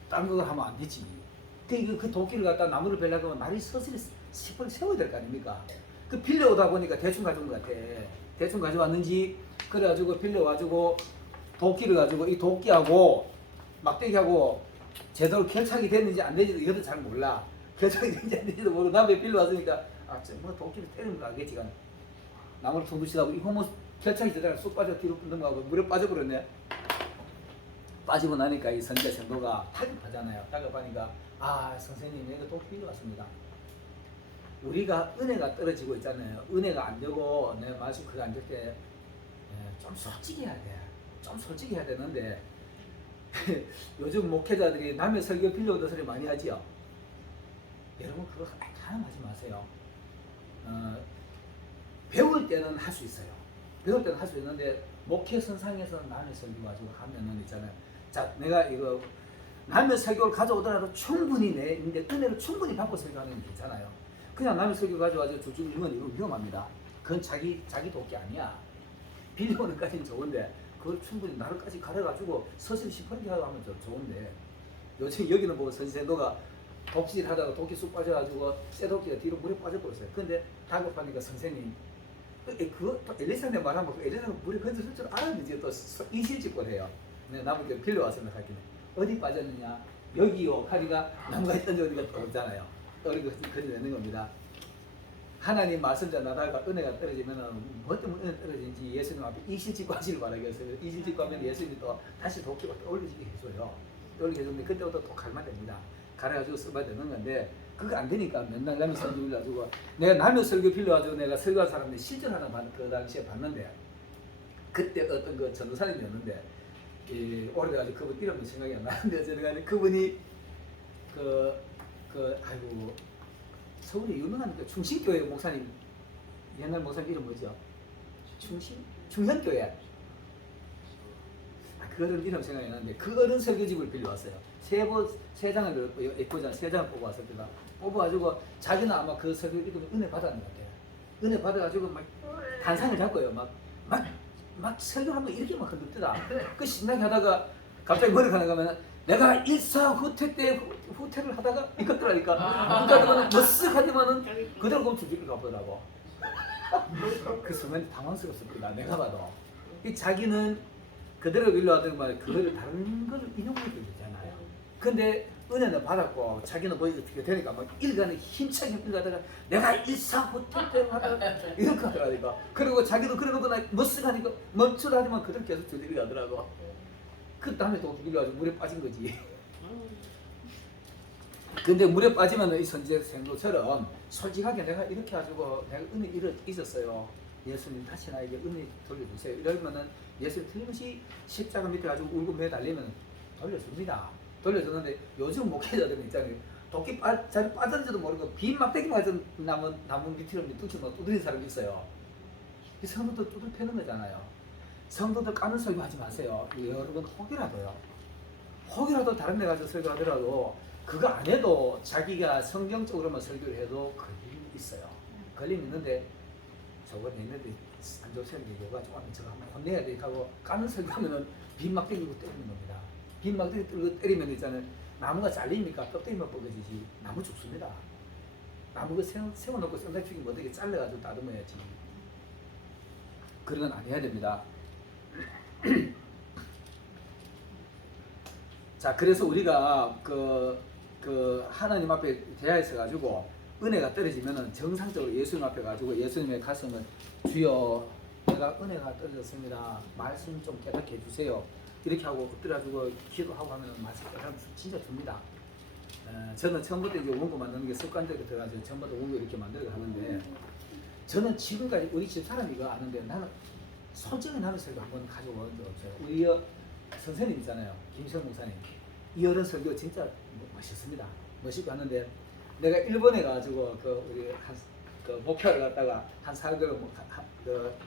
다른 걸 하면 안 되지. 그 도끼를 갖다 나무를 베려고 하면 말이 서슬이 세워야 될 거 아닙니까? 그 빌려오다 보니까 대충 가져온 것 같아. 대충 가져왔는지 그래가지고 빌려와가지고 도끼를 가지고 이 도끼하고 막대기하고 제대로 결착이 됐는지 안 됐는지 이것도 잘 몰라. 결착이 됐는지 안 됐는지도 모르고 남의 빌려왔으니까 뭐 도끼를 때리는 거 알겠지. 나무를 둥두시다고 이거 뭐 결착이 되다가 쑥 빠져 뒤로 넘어가고 물에 빠져버렸네. 빠지고 나니까 이 선지자 성도가 다급하잖아요. 다급하니까 선생님 이거 도끼 빌려왔습니다. 우리가 은혜가 떨어지고 있잖아요. 은혜가 안 되고 내 말씀 그거 안 될 때 좀 솔직히 해야 돼. 좀 솔직히 해야 되는데 요즘 목회자들이 남의 설교 빌려오던 소리 많이 하지요. 여러분 그거 가능하지 마세요. 배울 때는 할 수 있어요. 배울 때는 할 수 있는데 목회 선상에서 남의 설교 가지고 하면은 있잖아요. 자, 내가 이거 남의 설교를 가져오더라도 충분히 내 은혜를 충분히 받고 설교하는 게 괜찮아요. 그냥 남의 설교 가져와서 줄줄 읽으면 이거 위험합니다. 그건 자기 도끼 아니야. 빌려오는 까지는 좋은데 그걸 충분히 나를까지 가려가지고 서슬 시퍼렇게 하고 하면 좋은데 요즘 여기는 보고 선생도가 독질 하다가 도끼 쑥 빠져가지고 쇠 도끼가 뒤로 물에 빠져버렸어요. 근데 다급하니까 선생님 그거 또 엘리사한테 말하면 엘리사가 물에 건졌을 줄 알았는지 또 이실직고 해요. 나무께 빌려왔으면 할게요. 어디 빠졌느냐? 여기요. 하니까 나무가 던져오니까 또 없잖아요. 어리고 건져내는 겁니다. 하나님 말씀자 나다가 은혜가 떨어지면 뭐 때문에 은혜 떨어지는지 예수님 앞에 이실직고 하시길 바라겠어요. 이실직고 하면 예수님이 또 다시 도끼가 떠올리게 해줘요. 떠올리게 해주는데 그때부터 또 갈면 됩니다. 갈아가지고 써봐야 되는 건데 그거 안 되니까 맨날 남의 설교 빌려가지고 내가 남의 설교 빌려가지고 내가 설교한 사람들 실전 하나 그 당시에 봤는데 그때 어떤 그 전도사님이었는데 오래돼가지고 그분 이름이 생각이 안 나는데 어쨌든 그분이 아이고 서울에 유명한 그 충신교회 목사님 옛날 목사님 이름 뭐죠? 충현교회 그 어른 이름 생각이 나는데 그 어른 설교집을 빌려왔어요. 세 장을 뽑고 왔을 때다 뽑아가지고 자기는 아마 그 설교 읽으면 은혜 받았는 것 같아요. 은혜 받아가지고 막 단상을 잡고요. 막 설교하면 이렇게 막 흔들더라. 그 신나게 하다가 갑자기 머리가 나가면 내가 일사후퇴 때 후퇴를 하다가 이것더라니까. 그러니까 머쓱 하더만은 그대로 그럼 주직을 가보더라고. 그 순간 당황스럽습니다. 내가 봐도 이 자기는 그대로 빌려왔던 말 그거를 다른 걸 인용해도 되잖아요. 근데 은혜는 받았고 자기는 뭐 이렇게 되니까 막 일간에 힘차게 빌려다가 내가 일사후퇴 때 하다가 이렇게 하더라니까. 그리고 자기도 그래놓고 나 머쓱 하니까 멈추라지만 그대로 계속 주직을 가더라고. 그 다음에 또 빌려가지고 물에 빠진 거지. 근데 물에 빠지면 이 선지자 생도처럼 솔직하게 내가 이렇게 가지고 내가 은혜 잊었어요. 예수님 다시 나에게 은혜 돌려주세요. 이러면은 예수님 틀림없이 십자가 밑에 가지고 울고 매달리면 돌려줍니다. 돌려주는데 요즘 목회자들은 있잖아요. 도끼 잘 빠졌는지도 모르고 빈 막대기 맞은 나무 밑으로 뚝심 두드린 사람이 있어요. 이 성도들 두들 패는 거잖아요. 성도들 까는 설교 하지 마세요. 여러분 혹이라도 다른 데 가서 설교하더라도 그거 안 해도 자기가 성경적으로만 설교를 해도 걸림이 있어요. 걸림이 있는데 저번에 있는데 안 좋으셨는데 요가 좀 하면 저거 한번 혼내야 돼 하고 까는 설교하면은 빈 막대기로 때리는 겁니다. 빈 막대기 때리면 있잖아요. 나무가 잘립니까? 껍데기만 벗겨지지. 나무 죽습니다. 나무 그 세워놓고 썬다튀기 못하게 잘라가지고 다듬어야지. 그런 건 안 해야 됩니다. 자, 그래서 우리가 그 하나님 앞에 대하여 가지고 은혜가 떨어지면은 정상적으로 예수님 앞에 가지고 예수님의 가슴을 주여 내가 내가 은혜가 떨어졌습니다. 말씀 좀 깨닫게 해주세요. 이렇게 하고 엎드려가지고 기도하고 하면 말씀 깨닫으면 진짜 줍니다. 저는 처음부터 이제 원고 만드는 게 습관적으로 들어가지고 처음부터 원고 이렇게 만들어 가는데 저는 지금까지 우리 집 사람이 이거 아는데 나는 솔직히 나는 설교 한번 가져온 적 없어요. 우리 선생님 있잖아요. 김성 목사님. 이 어른 설교 진짜 멋있습니다. 멋있고 하는데 내가 일본에 가지고 그 우리 그 목회를 갔다가 한 4개월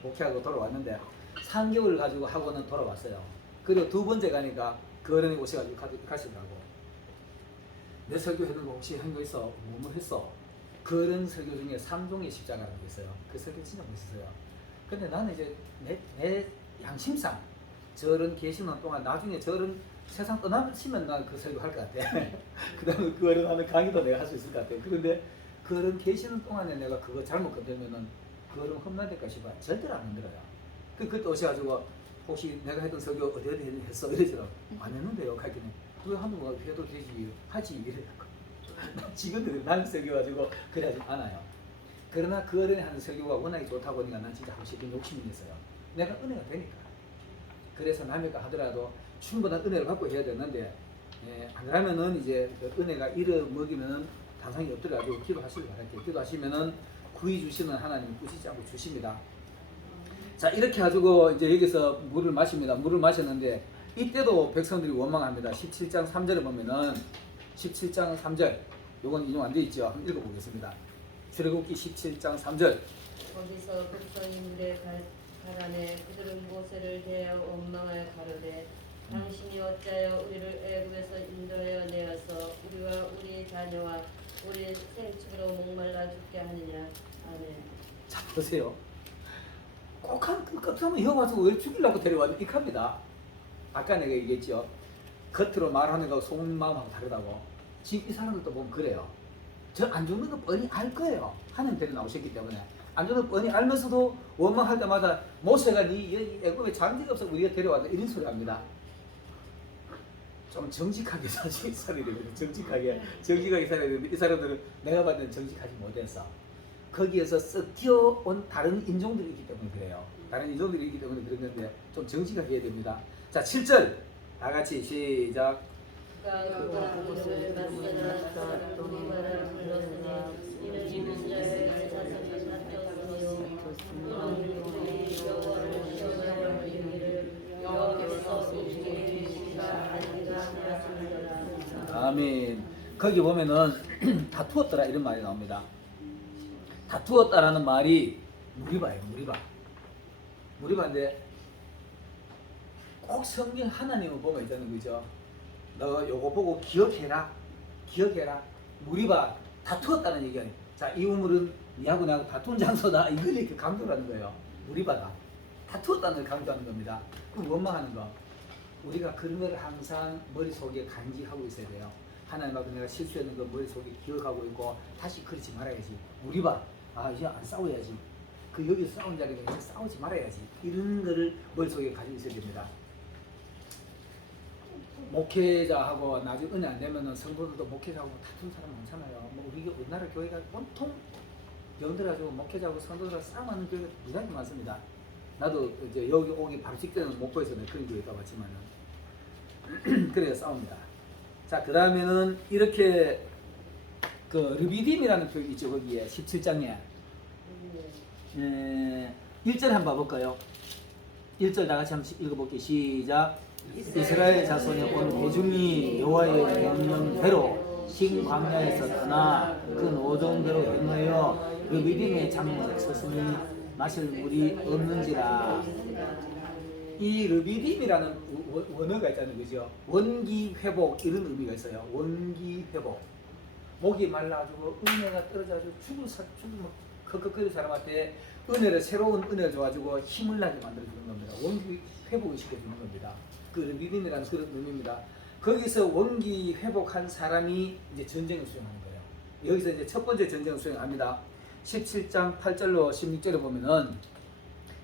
목회하고 돌아왔는데 3개월 가지고 학원은 돌아왔어요. 그리고 두 번째 가니까 그 어른이 오셔가지고 가시더라고. 내 설교 했는 거 혹시 한 거 있어? 뭐 했어? 그 어른 설교 중에 3종의 십자가라고 있어요. 그 설교 진짜 멋있어요. 근데 나는 이제 내 양심상 저런 계시는 동안 나중에 저런 세상 떠나시면 난 그 설교 할 것 같아. 그 다음에 그 어른 하는 강의도 내가 할 수 있을 것 같아. 그런데 그 어른 계시는 동안에 내가 그거 잘못 건드면은 그 어른 험난될까 싶어. 절대로 안 건드려요. 그때 오셔가지고 혹시 내가 했던 설교 어디 했어? 이러더라고. 안 했는데요. 가르치네. 그거 한번 해도 되지. 하지. 이래갖고. 지금도 나는 설교가지고 그래야지 않아요. 그러나 그 어른이 하는 설교가 워낙에 좋다 보니까 난 진짜 하고 싶은 욕심이 있어요. 내가 은혜가 되니까. 그래서 남의가 하더라도 충분한 은혜를 받고 해야 되는데 안 그러면은 이제 그 은혜가 잃어먹이면 단상이 없더라도 기도하시길 바랄게요. 기도하시면은 구해 주시는 하나님 꾸짖지 않고 주십니다. 자, 이렇게 가지고 이제 여기서 물을 마십니다. 물을 마셨는데 이때도 백성들이 원망합니다. 17장 3절에 보면은 17장 3절 요건 인용 안 돼 있죠. 한번 읽어보겠습니다. 출애굽기 17장 3절. 거기서 백성이 물에 가라네 그들은 모세를 대하여 원망하여 가로되 당신이 어찌하여 우리를 애굽에서 인도하여 내어서 우리와 우리 자녀와 우리 생축으로 목말라 죽게 하느냐. 아멘. 자, 보세요. 꼭 한 그 끝하면 여와서 왜 죽이려고 데려왔는지 합니다. 아까 내가 얘기했죠. 겉으로 말하는 거 속마음하고 다르다고. 지금 이 사람들도 보면 그래요. 저 안 죽는 거 뻔히 알 거예요. 하나님 데려 나오셨기 때문에. 안 죽는 거 뻔히 알면서도 원망할 때마다 모세가 네 애굽에 장지가 없어 우리가 데려왔다 이런 소리 합니다. 좀 정직하게 살아야 됩니다. 정직하게 살아야 되는데 이 사람들은 내가 봤을 때는 정직하지 못해서 거기에서 썩 튀어온 다른 인종들이 있기 때문에 그래요. 다른 인종들이 있기 때문에 그런 건데 좀 정직하게 해야 됩니다. 자, 7절 다 같이 시작. 그가 우리를 맞서나 우리 말을 불렀으니 이는 이 문제를 자성이 받쳤으며 우리 여호와를 시험하여 이르기를 여호와께서 우리에게 주시사 아니라 하였습니다. 아멘. 거기 보면은 다투었더라 이런 말이 나옵니다. 다투었다라는 말이 무리바예요. 무리바인데 꼭 성경 하나님을 보면 있다는 거죠. 너 요거 보고 기억해라. 무리바 다투었다는 얘기야. 자, 이 우물은 니하고 나하고 다툰 장소다. 이걸 이렇게 강조하는 거예요. 무리바가 다투었다는 걸 강조하는 겁니다. 그럼 원망하는 거. 우리가 그런 걸 항상 머릿속에 간직하고 있어야 돼요. 하나님 앞에 내가 실수했는 거 머릿속에 기억하고 있고 다시 그러지 말아야지. 무리바 이제 안 싸워야지. 그 여기서 싸운 자리에 이제 싸우지 말아야지. 이런 거를 머릿속에 가지고 있어야 됩니다. 목회자하고 나중에 은혜 안 되면은 성도들도 목회자하고 다툰 사람 많잖아요. 뭐 우리 우리나라 교회가 온통 영들어가지고 목회자하고 성도들하고 싸움하는 교회가 무지하게 많습니다. 나도 이제 여기 오기 바로 직전에는 목포에서 그런 교회 가봤지만은 그래서 싸웁니다. 자, 그 다음에는 이렇게 그 르비딤이라는 표현이 있죠. 거기에 17장에 1절 한번 봐볼까요? 1절 다 같이 한번 읽어볼게요. 시작. 이스라엘 자손의 온 대중이 여호와의 명령대로 신광야에서 떠나 그 노정대로 행하여 르비딤의 장막에 섰으니 마실 물이 없는지라. 이 르비딤이라는 원어가 있다는 거죠. 원기 회복 이런 의미가 있어요. 원기 회복. 목이 말라가지고 은혜가 떨어져가지고 죽으면 컥컥거리는 사람한테 새로운 은혜를 줘가지고 힘을 나게 만들어주는 겁니다. 원기 회복을 시켜주는 겁니다. 그 르비딤이라는 그런 의미입니다. 거기서 원기 회복한 사람이 이제 전쟁을 수행하는 거예요. 여기서 이제 첫 번째 전쟁을 수행합니다. 17장 8절로 16절에 보면은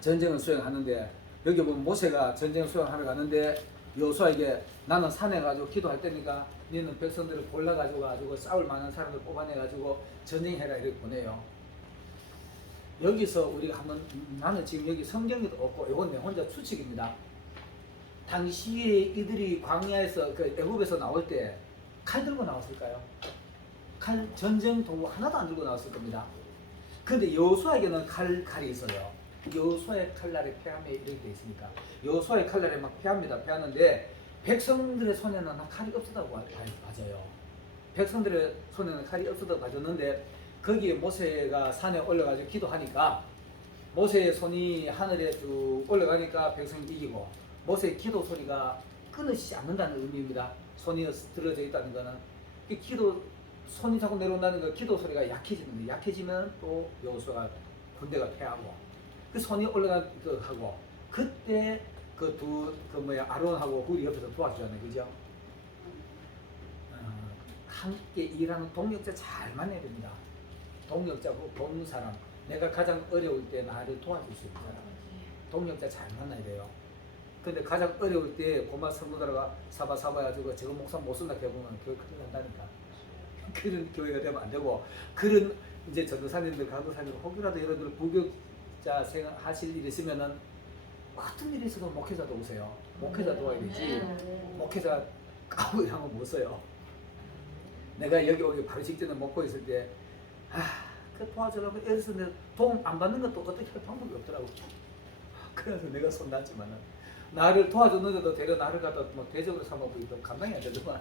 전쟁을 수행하는데 여기 보면 모세가 전쟁을 수행하러 가는데 여호수아에게 나는 산에 가지고 기도할 테니까 너는 백성들을 골라가지고 싸울 만한 사람을 뽑아내가지고 전쟁해라 이렇게 보내요. 여기서 우리가 한번 나는 지금 여기 성경에도 없고 이건 내 혼자 추측입니다. 당시에 이들이 광야에서 그 애굽에서 나올 때 칼 들고 나왔을까요? 칼 전쟁 도구 하나도 안 들고 나왔을 겁니다. 근데 여호수아에게는 칼이 있어요. 여호수아의 칼날에 패함에 이렇게 돼 있으니까 여호수아의 칼날에 막 패하는데 백성들의 손에는 칼이 없었다고 봐져요. 백성들의 손에는 칼이 없었다고 봐졌는데 거기에 모세가 산에 올라가서 기도하니까 모세의 손이 하늘에 쭉 올라가니까 백성이 이기고 모세의 기도 소리가 끊어지지 않는다는 의미입니다. 손이 들어져 있다는 거는 손이 자꾸 내려온다는 거 기도 소리가 약해지면 또 여호수아가 군대가 패하고 그 손이 올라가고 그때 아론하고 훌이 옆에서 도와주잖아요. 그죠? 함께 일하는 동력자 잘 만나야 됩니다. 동력자고 돕는 사람, 내가 가장 어려울 때 나를 도와줄 수 있는 사람, 동력자 잘 만나야 돼요. 근데 가장 어려울 때 고마 성도들과 사바야지고 저거 목사 못 쓴다 해보면 교회 큰일 난다니까. 그런 교회가 되면 안 되고 그런 이제 전도사님들 간호사님들 혹여라도 여러분들 부교자 생활하실 일 있으면은 어떤 일이 있어도 목회자도 오세요. 목회자 도와야 되지. 목회자 까고 이러면 못 써요. 내가 여기 오기 바로 직전에 먹고 있을 때 그 도와주려고 애쓰는데 도움 안 받는 것도 어떻게 할 방법이 없더라고. 그래서 내가 손 놨지만은 나를 도와줬는데도 대려 나를 갖다 뭐 대적으로 삼아보기도 감당이 안 되더만.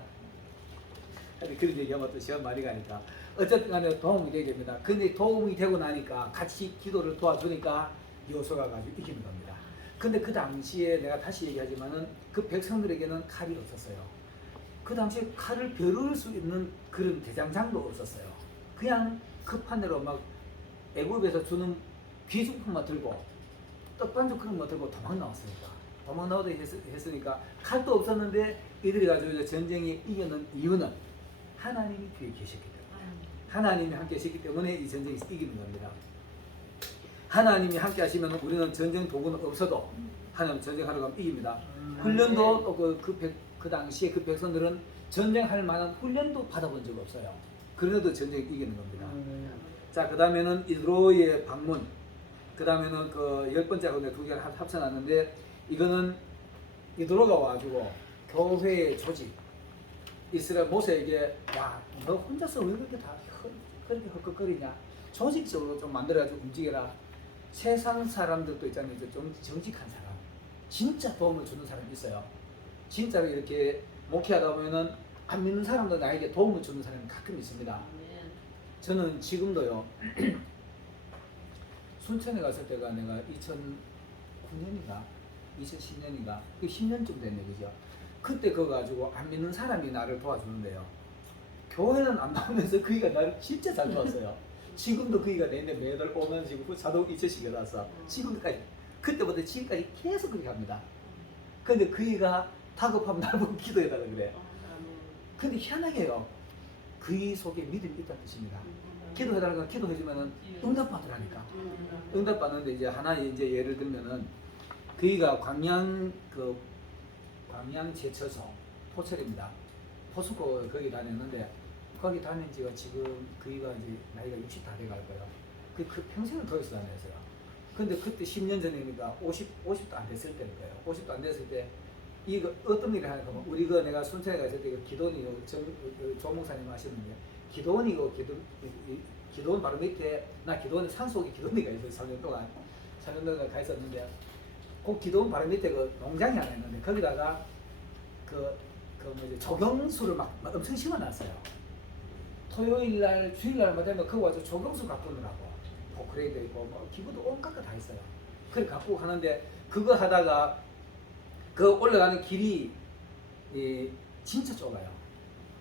그런 얘기하면 또 시간 많이 가니까 어쨌든 간에 도움이 되게 됩니다. 근데 도움이 되고 나니까 같이 기도를 도와주니까 여호수아가 가지고 이기는 겁니다. 근데 그 당시에 내가 다시 얘기하지만은 그 백성들에게는 칼이 없었어요. 그 당시에 칼을 벼를 수 있는 그런 대장장도 없었어요. 그냥 급한 대로 막 애굽에서 주는 귀중품만 들고 떡반죽 그런 거 들고 도망 나왔으니까 도망 나오다 했으니까 칼도 없었는데 이들이 가지고 전쟁에 이기는 이유는 하나님이 뒤에 계셨기 때문에 하나님이 함께 하셨기 때문에 이 전쟁에서 이기는 겁니다. 하나님이 함께 하시면 우리는 전쟁 도구는 없어도 하나님 전쟁하러 가면 이깁니다. 훈련도 또 그 당시에 그 백성들은 전쟁할 만한 훈련도 받아본 적 없어요. 그래도 전쟁 이기는 겁니다. 자, 그 다음에는 이드로의 방문, 그 다음에는 그 10번째하고 두 개를 합쳐놨는데 이거는 이드로가 와가지고 교회의 조직, 이스라엘 모세에게 야, 너 혼자서 왜 그렇게 그렇게 헛헛거리냐? 조직적으로 좀 만들어가지고 움직여라. 세상 사람들도 있잖아요. 좀 정직한 사람, 진짜 도움을 주는 사람이 있어요. 진짜로 이렇게 목회하다 보면은 안 믿는 사람도 나에게 도움을 주는 사람이 가끔 있습니다. 저는 지금도요. 순천에 갔을 때가 내가 2009년인가 2010년인가 그 10년쯤 됐네, 그죠? 그때 그거 가지고 안 믿는 사람이 나를 도와주는데요. 교회는 안 나오면서 그이가 나를 진짜 잘 도왔어요. 지금도 그이가 내내 매달 오면 지금 그 자동 2,000씩이 나서 지금까지 그때부터 지금까지 계속 그렇게 합니다. 근데 그이가 다급하면 나를 보고 기도해달라 그래. 근데 희한하게요. 그이 속에 믿음이 있다는 뜻입니다. 기도해달라는 건 기도해주면은 응답받으라니까. 응답받는데 이제 하나 이제 예를 들면은 그이가 광양 제처소 포철입니다. 포스코 거기 다녔는데 거기 다닌 지가 지금 그이가 이제 나이가 60 다 돼갈 거예요. 그 평생을 거기서 다녔어요. 근데 그때 10년 전이니까 50도 안 됐을 때일 거예요. 50도 안 됐을 때 이거 어떤 일을 하냐면 우리 내가 순천에 갔을 때 기도원이 조 목사님 하시는데 기도원 바로 밑에 나 기도원 산속에 기도원이가 있어요. 4년 동안 가 있었는데 그 기도원 바로 밑에 그 농장이 하나 있는데 거기다가 조경수를 막 엄청 심어놨어요. 토요일날 주일날마다 그거 와서 조경수 갖고 오느라고 포크레인도 있고 뭐 기구도 온갖 거 다 있어요. 그걸 갖고 가는데 그거 하다가 그 올라가는 길이 진짜 좁아요.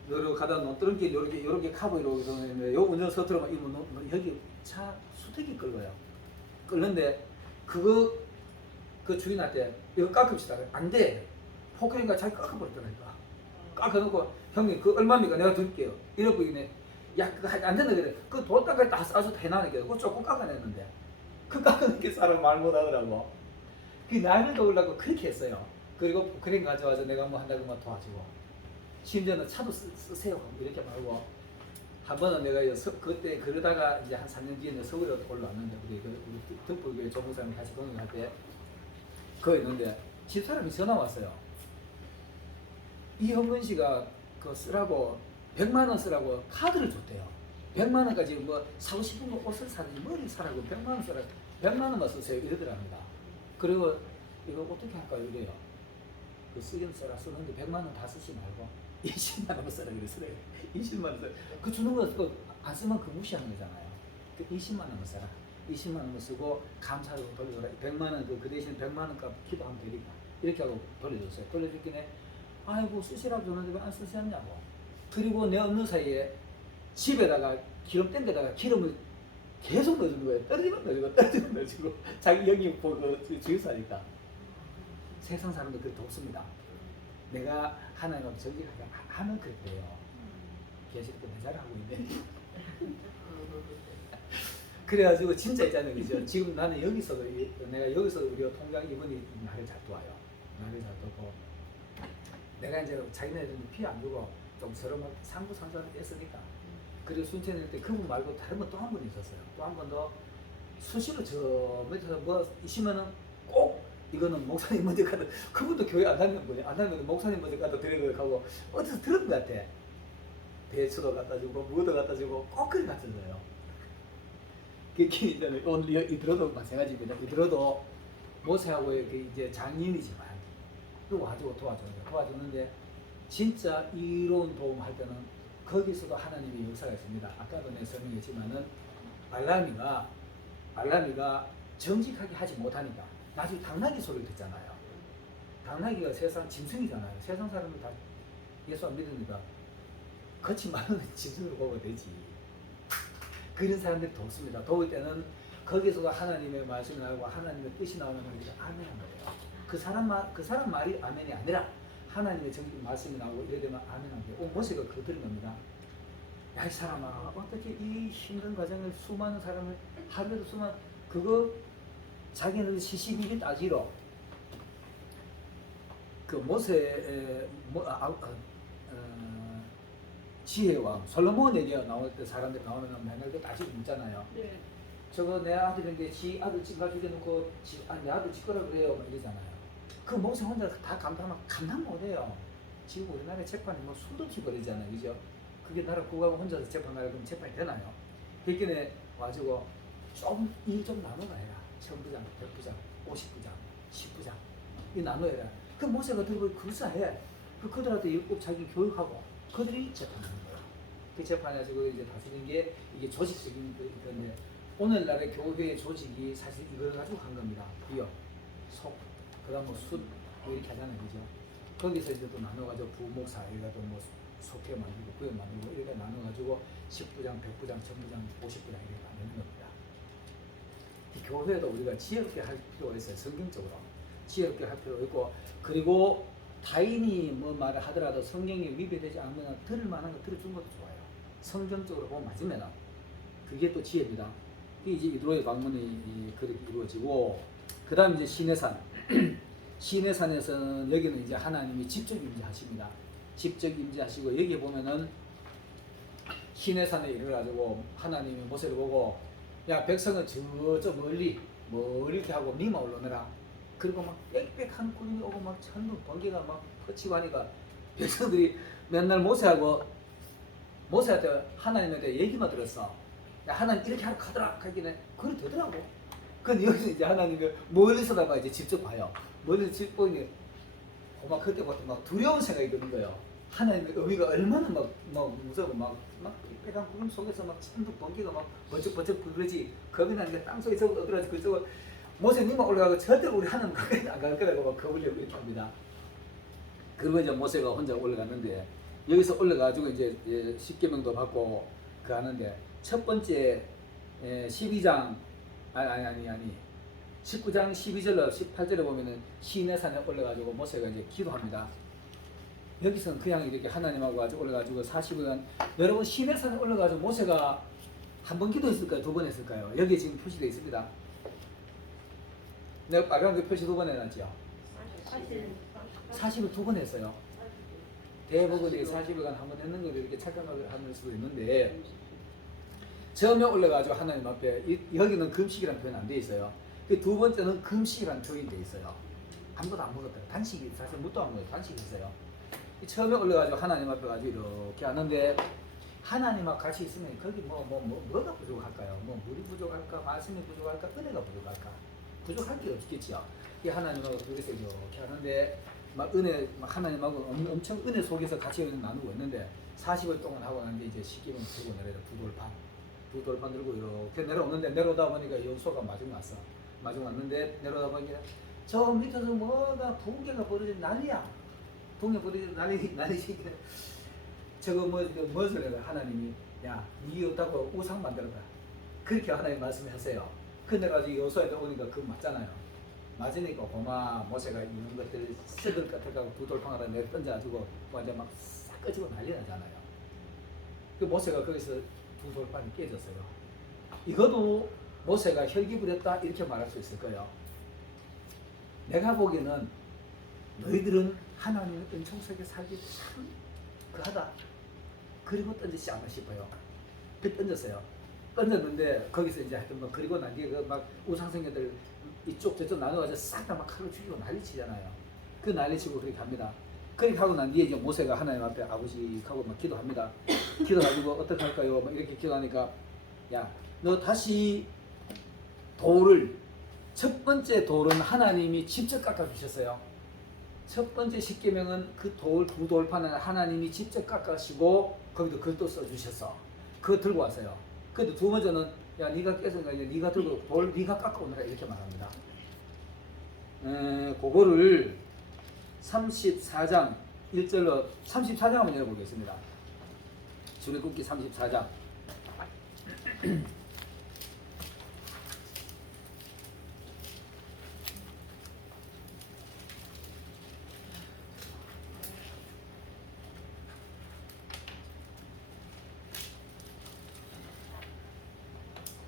여기 가다 논두렁길 요렇게 카고 이러고 요 운전 서투르면 여기 차 수택이 끌고요. 끌는데 그 주인한테 이거 깎읍시다. 안 돼. 포크레인가 자기 깎아버렸다니까. 깎아놓고 형님 그 얼마입니까? 내가 드릴게요. 이러고 있네. 야 그거 안 된다 그래. 그 돌담까지 다 싸서 해놔는 게 그거 조금 깎아냈는데 그 깎아낸 게 사람 말 못하더라고. 그 나이를 도우려고 그렇게 했어요. 그리고 포크레인 가져와서 내가 뭐 한다고 막 도와주고 심지어는 차도 쓰세요 이렇게 말고 한 번은 내가 그때 그러다가 이제 한 3년 뒤에 내가 서울에 올라왔는데 우리 덕불교회 조목사님 같이 동행할 때 거기 있는데 집사람이 전화 왔어요. 이형근 씨가 그 쓰라고 100만 원 쓰라고 카드를 줬대요. 100만 원까지 뭐 사고 싶은 거 옷을 사든지 머리 사라고 100만 원 쓰라고 100만 원만 쓰세요 이러더랍니다. 그리고 이거 어떻게 할까요 이래요. 그 쓰긴 써라 쓰는데 100만 원 다 쓰지 말고 20만 원만 써라 그랬어요. 20만 원 써. 그 주는 거 안 쓰면 그 무시하는 거잖아요. 그 20만 원만 써라. 20만 원만 쓰고 감사로 돌려줘라. 100만 원 그 대신 100만 원 값 기도하면 되니까 이렇게 하고 돌려줬어요. 돌려줬긴 해. 아이고 쓰시라고 줬는데 왜 안 쓰셨냐고. 그리고 내 없는 사이에 집에다가 기름 뗀 데다가 기름을 계속 넣어주는 거예요. 떨어지면 넣어주고 떨어지면 넣어주고 자기 여기 보고 주유사니까. 세상 사람들 그렇게 돕습니다. 내가 하나님하고 정직하게 하면 그래요. 계실 때 내 잘하고 있네. 그래가지고 진짜 있잖아요. 그죠? 지금 나는 여기서도 내가 여기서 우리 통장 이분이 나를 잘 도와요. 나를 잘 도고 내가 이제 자기네들은 피 안 주고 좀 서로 막 상부상조를 했으니까 그리고 순천일 때 그분 말고 다른 분 또 한 분 있었어요. 또 한 번 더 수시로 저 밑에서 뭐 있으면은 꼭 이거는 목사님 먼저 가도 그분도 교회 안 다니는 분이 안 다니는 목사님 먼저 가도 드리고 가고 어디서 들은 것 같아. 배추도 갖다 주고 무도 갖다 주고 꼭 그리 갖다 줘요. 그게 이제 오늘 이들어도 마찬가지입니다. 이들어도 모세하고 이제 장인이지만 또 와주고 도와주는데 진짜 이로운 도움할 때는 거기서도 하나님의 역사가 있습니다. 아까도 내가 설명했지만은 알라미가 정직하게 하지 못하니까 나중에 당나귀 소리를 듣잖아요. 당나귀가 세상 짐승이잖아요. 세상 사람들 다 예수 안 믿으니까 거친 많은 짐승으로 보면 되지. 그런 사람들이 돕습니다. 도울 때는 거기서도 하나님의 말씀이 나오고 하나님의 뜻이 나오면 우리가 아멘한 거예요. 그 사람 말이 아멘이 아니라 하나님의 정직 말씀이 나오고 이래 되면 아멘한 거예요. 모세가 그거 들은 겁니다. 야, 이 사람아, 어떻게 이 힘든 과정을 수많은 사람을 하루에도 그거 자기는 시시비비 따지러 그 모세의 지혜왕 솔로몬에게 나올 때 사람들 나오면 맨날 그 따지고 묻잖아요. 네. 저거 내 아들인데 지 아들 집가 죽여놓고 내 아들 집 거라 그래요 막 이러잖아요. 그 모세 혼자 다 감당하면 감당 못해요. 지금 우리나라 재판이 뭐 술도 없이 버리잖아요, 그죠? 그게 나라 국가가 혼자서 재판하려 그러면 재판이 되나요? 그렇게 와가지고 일 좀 나눠가 해라. 1000부장, 100부장, 50부장, 10부장 이 나눠해라. 그 모세가 들고 그사해. 그들한테 꼭 자기 교육하고 그들이 재판하는 거예요. 그 재판해가지고 이제 다스리는 게 이게 조직적인 건데 오늘날의 교회의 조직이 사실 이걸 가지고 간 겁니다. 비역, 속, 그다음 뭐 술, 뭐 이렇게 하잖아요, 그죠? 거기서 이제 또 나눠가지고 부목사, 이래도 뭐 속회 만들고 구역 만들고 이렇게 나눠가지고 10부장, 100부장, 1000부장, 50부장 이렇게 만드는 겁니다. 이 교회도 우리가 지혜롭게 할 필요가 있어요. 성경적으로 지혜롭게 할 필요가 있고 그리고 타인이 뭐 말을 하더라도 성경에 위배되지 않으면 들을 만한 거 들어준 것도 좋아요. 성경적으로 보면 맞으면 그게 또 지혜입니다. 이게 이제 이드로의 방문이 그렇게 이루어지고 그 다음 이제 시내산 시내산에서는 여기는 이제 하나님이 직접 임재하십니다. 직접 임재하시고 여기 보면은 시내산에 이르러가지고 하나님이 모세를 보고 야 백성은 저 멀리 이렇게 하고 니마 올라오너라. 그리고 막 빽빽한 구름이 오고 막 천둥 번개가 막 퍼치고 하니까 백성들이 맨날 모세한테 하나님한테 얘기만 들었어. 야 하나님 이렇게 하러 가더라 하기는 그래 되더라고. 근데 여기서 이제 하나님이 멀리서다가 이제 직접 봐요. 멀리서 직접 보니 막 그때부터 막 두려운 생각이 드는 거예요. 하나님의 의미가 얼마나 막 무서워 막 빽빽한 구름 속에서 막 천둥 번개가 막 번쩍번쩍 그러지. 겁이 나니까 땅속에 저거 어디라지 그저거 모세님만 올라가고 절대로 우리 하나님 가까이 안 갈 거라고 막 겁을 내고 이렇게 합니다. 그리고 이제 모세가 혼자 올라갔는데 여기서 올라가지고 이제 10계명도 받고 그 하는데 첫 번째 12장 아니 19장 12절로 18절에 보면은 시내산에 올라가지고 모세가 이제 기도합니다. 여기서는 그냥 이렇게 하나님하고 가지고 올라가지고 40일 여러분 시내산에 올라가지고 모세가 한 번 기도했을까요? 두 번 했을까요? 여기 지금 표시되어 있습니다. 내가 빨간 그 표시 2번 해놨죠. 40을 2번 했어요. 대복원에 40일간 한번 했는 걸 이렇게 착각을 하는 수도 있는데 처음에 올라가지고 하나님 앞에 여기는 금식이라는 표현 안 돼 있어요. 그 두 번째는 금식이라는 표현이 돼 있어요. 아무것도 안 먹었다. 단식이 사실 뭣도 안 먹어요. 단식이 있어요. 처음에 올라가지고 하나님 앞에 가지고 이렇게 하는데 하나님하고 같이 있으면 거기 뭐가 부족할까요? 뭐 물이 부족할까? 말씀이 부족할까? 은혜가 부족할까? 부족할 게 없겠죠. 이 하나님하고 둘이서 이렇게 하는데 막 은혜 하나님하고 엄청 은혜 속에서 같이 나누고 있는데 40일 동안 하고 난 게 이제 시기면 들고 내려요. 두 돌판 들고 이렇게 내려오는데 내려오다 보니까 여호수아가 마중 왔는데 내려오다 보니까 저 밑에서 뭐가 붕괴가 벌어진 난리야. 붕괴 벌어진 난리지. 저거 무엇을 해요? 하나님이 야, 니 없다고 우상 만들어라. 그렇게 하나님 말씀하세요. 근데 가지고 여호수아한테 오니까 그거 맞잖아요. 맞으니까 고마 모세가 이런 것들 쓰들 같아가지고 두 돌판을 내려 던져가지고 완전 막 싹 꺼지고 난리 나잖아요. 그 모세가 거기서 두 돌판이 깨졌어요. 이것도 모세가 혈기 부렸다 이렇게 말할 수 있을 거예요. 내가 보기에는 너희들은 하나님의 은총 속에 살기 참 그하다. 그리고 던지지 않나 싶어요. 그 던졌어요. 던졌는데 거기서 이제 하여튼 그리고 난 뒤에 막 우상생애들 이쪽 저쪽 나눠가지고 싹 다 막 칼로 죽이고 난리치잖아요. 그 난리치고 그렇게 합니다. 그렇게 하고 난 뒤에 이제 모세가 하나님 앞에 아버지 하고 막 기도합니다. 기도가지고 어떻게 할까요? 막 이렇게 기도하니까 야, 너 다시 돌을 첫 번째 돌은 하나님이 직접 깎아 주셨어요. 첫 번째 십계명은 그 두 돌판을 하나님이 직접 깎아시고 거기도 글도 써 주셨어. 그거 들고 왔어요. 근데 두 번째는 야, 네가 깨서니까 이제 네가 들고 돌 네가 깎아 오너라 이렇게 말합니다. 그거를 34장 1절로 34장 한번 열어보겠습니다. 출애굽기 34장.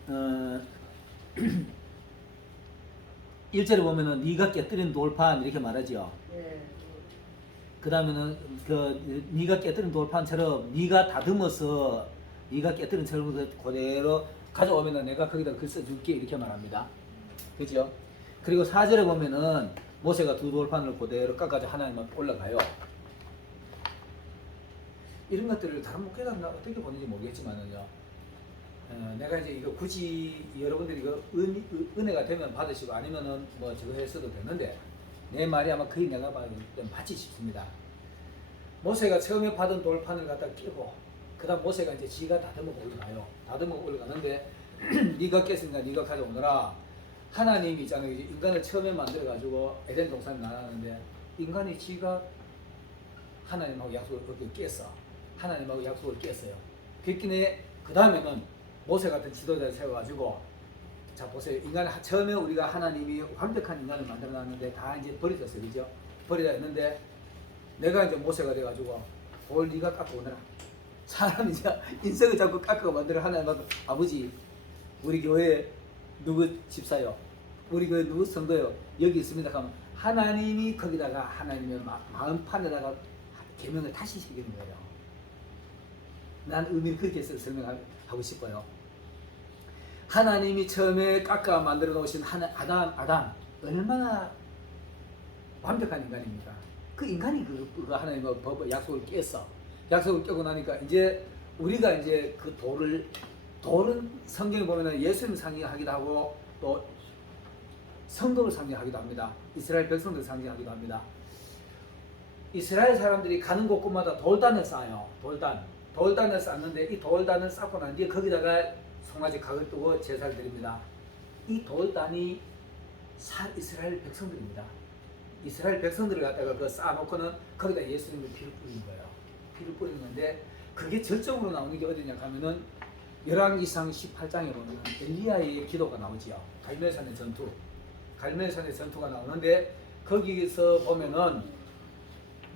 어, 1절에 보면은 네가 깨뜨린 돌판 이렇게 말하죠. 네. 그 다음에는 그 네가 깨뜨린 돌판처럼 네가 다듬어서 네가 깨뜨린 철을 그대로 가져오면은 내가 거기다 글 써줄게 이렇게 말합니다. 그죠? 그리고 4절에 보면은 모세가 두 돌판을 그대로 깎아서 하나님 앞에 올라가요. 이런 것들을 다른 목회자가 어떻게 보는지 모르겠지만은요. 내가 이제 이거 굳이 여러분들이 이거 은혜가 되면 받으시고 아니면은 뭐 저거 했어도 되는데 내 말이 아마 거의 내가 봐도 좀 맞지 싶습니다. 모세가 처음에 받은 돌판을 갖다 끼고 그다음 모세가 이제 지가 다듬어 올라가요. 다듬어 올라가는데 네가 깼으니까 네가 가져오너라. 하나님이 있잖아요. 이제 인간을 처음에 만들어 가지고 에덴 동산에 나가는데 인간이 지가 하나님하고 약속을 깼어. 하나님하고 약속을 깼어요. 그랬기에 그 다음에는 모세 같은 지도자를 세워가지고 자 보세요. 인간 처음에 우리가 하나님이 완벽한 인간을 만들어놨는데 다 이제 버려졌어요, 그죠? 버려졌는데 내가 이제 모세가 돼가지고 돌 네가 깎고 오너라. 사람 이제 인생을 자꾸 깎고 만들어 하나님하고 아버지 우리 교회 누구 집사요? 우리 교회 누구 성도요? 여기 있습니다. 하면 하나님이 거기다가 하나님의 마음판에다가 계명을 다시 새기는 거예요. 난 의미를 그렇게 해서 설명하고 싶어요. 하나님이 처음에 깎아 만들어 놓으신 아담 얼마나 완벽한 인간입니까? 그 인간이 그 하나님의 법 약속을 깼어. 약속을 깨고 나니까 이제 우리가 이제 그 돌은 성경에 보면은 예수님 상징하기도 하고 또 성도를 상징하기도 합니다. 이스라엘 백성들을 상징하기도 합니다. 이스라엘 사람들이 가는 곳곳마다 돌단을 쌓아요. 돌단을 쌓는데 이 돌단을 쌓고 난 뒤에 거기다가 송아지 각을 뜨고 제사를 드립니다. 이 돌단이 이스라엘 백성들입니다. 이스라엘 백성들을 갖다가 그 쌓아놓고는 거기다 예수님의 피를 뿌리는 거예요. 피를 뿌리는 건데 그게 절정으로 나오는 게 어디냐 하면은 열왕기상 18장에 보면 엘리야의 기도가 나오지요. 갈멜산의 전투가 나오는데 거기서 보면은